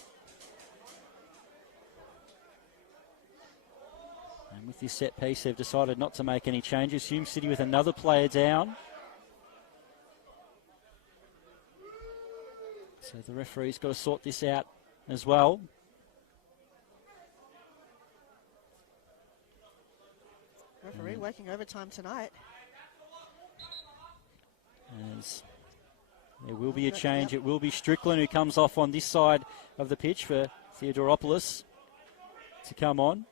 And with this set piece, they've decided not to make any changes. Hume City with another player down. So the referee's got to sort this out as well. referee working overtime tonight. As there will be a change. It will be Strickland who comes off on this side of the pitch for Theodoropoulos to come on.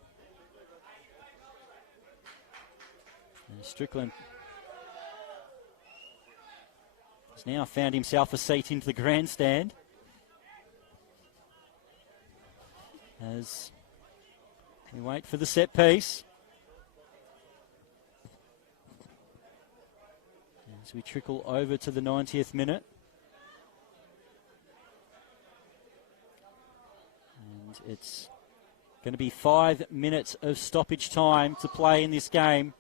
And Strickland has now found himself a seat into the grandstand. As we wait for the set piece. As we trickle over to the 90th minute. And it's going to be 5 minutes of stoppage time to play in this game.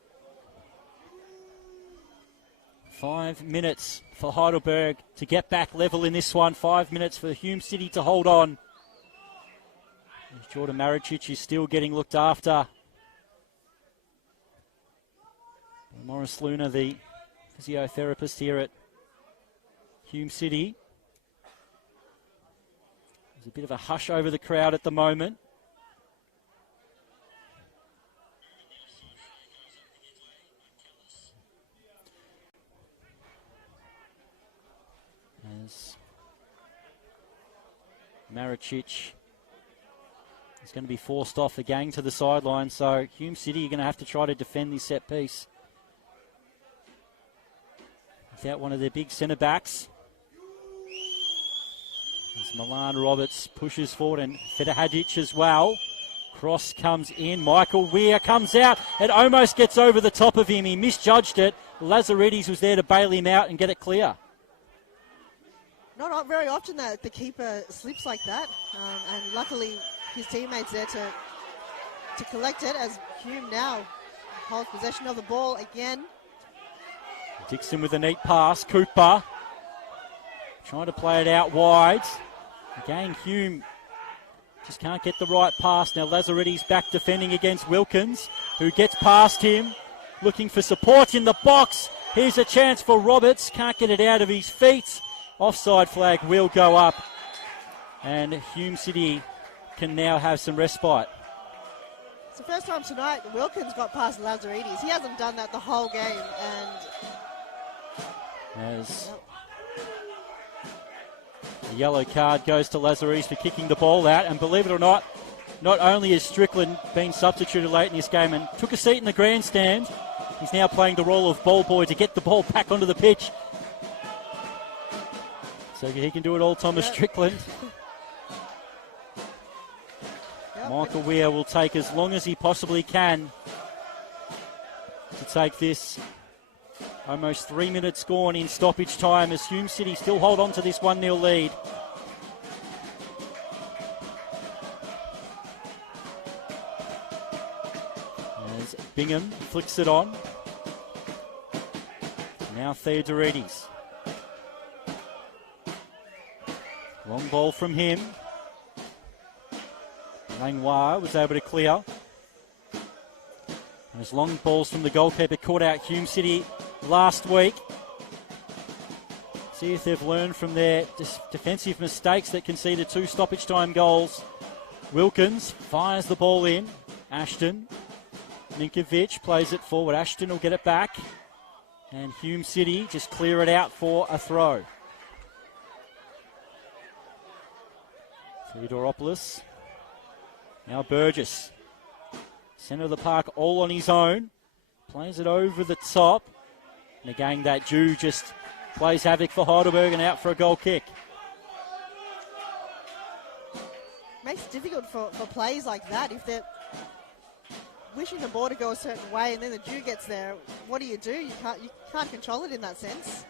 5 minutes for Heidelberg to get back level in this one. 5 minutes for Hume City to hold on. Jordan Maricic is still getting looked after. Morris Luna, the physiotherapist here at Hume City. There's a bit of a hush over the crowd at the moment. As Maricic is going to be forced off the gang to the sideline, so Hume City are going to have to try to defend this set piece without one of their big centre backs. As Milan Roberts pushes forward and Fedahadzic as well. Cross comes in. Michael Weir comes out. It almost gets over the top of him. He misjudged it. Lazaridis was there to bail him out and get it clear. Not very often that the keeper slips like that, and luckily his teammates there to collect it, as Hume now holds possession of the ball again. Dixon with a neat pass. Cooper trying to play it out wide. Again, Hume just can't get the right pass. Now Lazaridis back defending against Wilkins, who gets past him, looking for support in the box. Here's a chance for Roberts. Can't get it out of his feet. Offside flag will go up, and Hume City can now have some respite. It's the first time tonight Wilkins got past Lazaridis. He hasn't done that the whole game, and as a yellow card goes to Lazaridis for kicking the ball out, and believe it or not only has Strickland been substituted late in this game and took a seat in the grandstand, he's now playing the role of ball boy to get the ball back onto the pitch. So he can do it all, Thomas Strickland. Michael Weir will take as long as he possibly can to take this. Almost 3 minutes gone in stoppage time as Hume City still hold on to this 1-0 lead. As Bingham flicks it on. Now Theodoridis. Long ball from him. Langlois was able to clear. Those long balls from the goalkeeper caught out Hume City last week. See if they've learned from their defensive mistakes that conceded 2 stoppage time goals. Wilkins fires the ball in. Ashton. Ninkovic plays it forward. Ashton will get it back. And Hume City just clear it out for a throw. Theodoropoulos. Now Burgess. Centre of the park all on his own. Plays it over the top. And again, that Jew just plays havoc for Heidelberg and out for a goal kick. Makes it difficult for plays like that. If they're wishing the ball to go a certain way and then the Jew gets there, what do? You can't control it in that sense.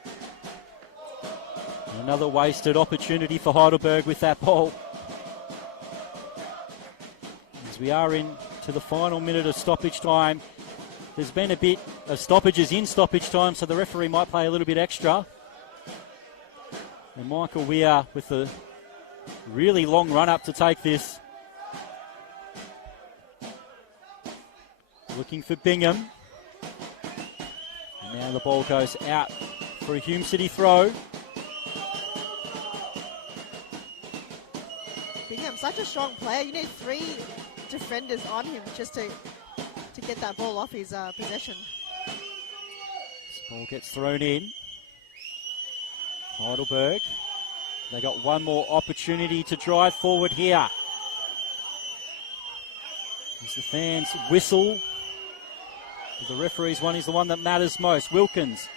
Another wasted opportunity for Heidelberg with that ball. As we are into the final minute of stoppage time, there's been a bit of stoppages in stoppage time, so the referee might play a little bit extra. And Michael Weir with a really long run up to take this. Looking for Bingham. And now the ball goes out for a Hume City throw. Bingham, such a strong player. You need 3 defenders on him just to to get that ball off his possession. This ball gets thrown in. Heidelberg. They got one more opportunity to drive forward here. As the fans whistle. The referee's one is the one that matters most. Wilkins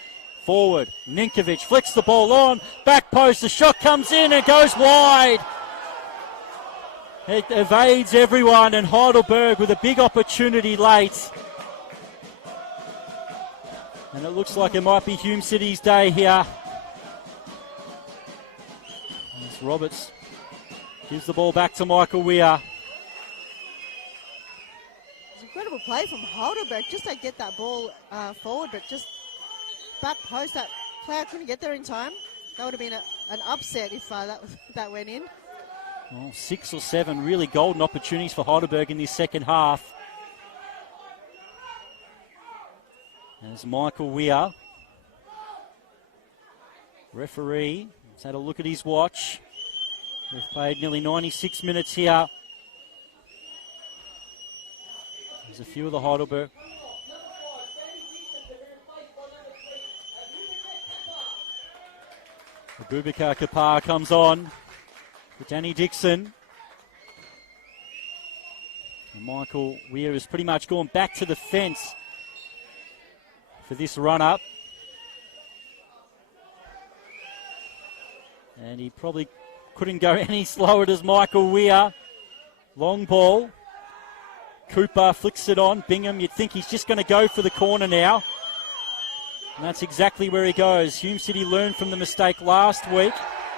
forward. Ninkovic flicks the ball on. Back post. The shot comes in and goes wide. It evades everyone, and Heidelberg with a big opportunity late. And it looks like it might be Hume City's day here. As Roberts gives the ball back to Michael Weir. It's an incredible play from Heidelberg just to get that ball forward, but just back post. That player couldn't get there in time. That would have been an upset if that went in. Well, 6 or 7 really golden opportunities for Heidelberg in this second half. As Michael Weir, referee, has had a look at his watch. We've played nearly 96 minutes here. There's a few of the Heidelberg. Abubakar Kapar comes on for Danny Dixon. And Michael Weir has pretty much gone back to the fence for this run-up. And he probably couldn't go any slower as Michael Weir. Long ball. Cooper flicks it on. Bingham, you'd think he's just going to go for the corner now. And that's exactly where he goes. Hume City learned from the mistake last week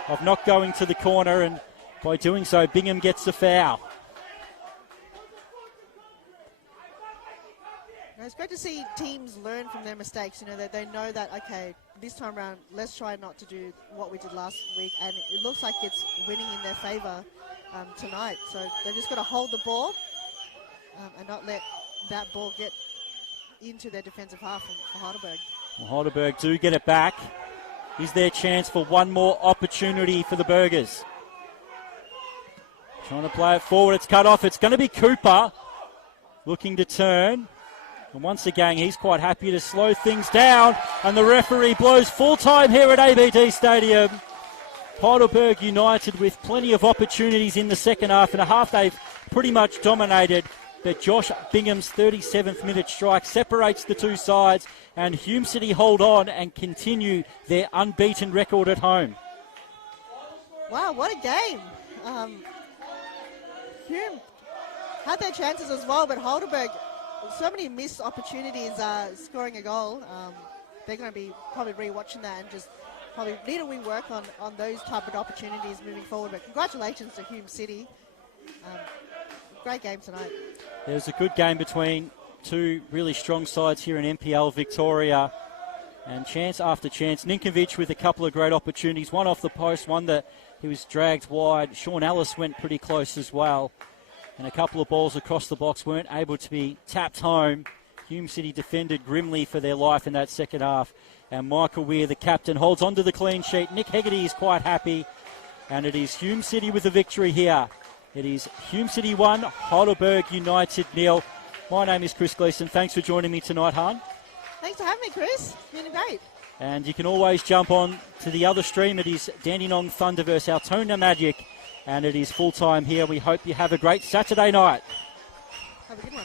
of not going to the corner, and by doing so, Bingham gets the foul. It's great to see teams learn from their mistakes. You know, that they know that, okay, this time around, let's try not to do what we did last week, and it looks like it's winning in their favour tonight. So they've just got to hold the ball and not let that ball get into their defensive half for Heidelberg. Well, Heidelberg do get it back. Is their chance for one more opportunity for the Burgers? Trying to play it forward. It's cut off. It's going to be Cooper looking to turn. And once again, he's quite happy to slow things down. And the referee blows full time here at ABD Stadium. Heidelberg United with plenty of opportunities in the second half. In a half they've pretty much dominated. But Josh Bingham's 37th minute strike separates the two sides. And Hume City hold on and continue their unbeaten record at home. Wow, what a game. Hume had their chances as well, but Heidelberg, so many missed opportunities scoring a goal. They're going to be probably re-watching that and just probably need to rework on those type of opportunities moving forward. But congratulations to Hume City. Great game tonight. There was a good game between two really strong sides here in NPL Victoria. And chance after chance. Ninkovic with a couple of great opportunities. One off the post, one that he was dragged wide. Sean Ellis went pretty close as well. And a couple of balls across the box weren't able to be tapped home. Hume City defended grimly for their life in that second half. And Michael Weir, the captain, holds on to the clean sheet. Nick Hegarty is quite happy. And it is Hume City with the victory here. It is Hume City 1, Heidelberg United 0. My name is Chris Gleeson. Thanks for joining me tonight, Han. Thanks for having me, Chris. It's been great. And you can always jump on to the other stream. It is Dandenong Thunder vs Altona Magic. And it is full time here. We hope you have a great Saturday night. Have a good one.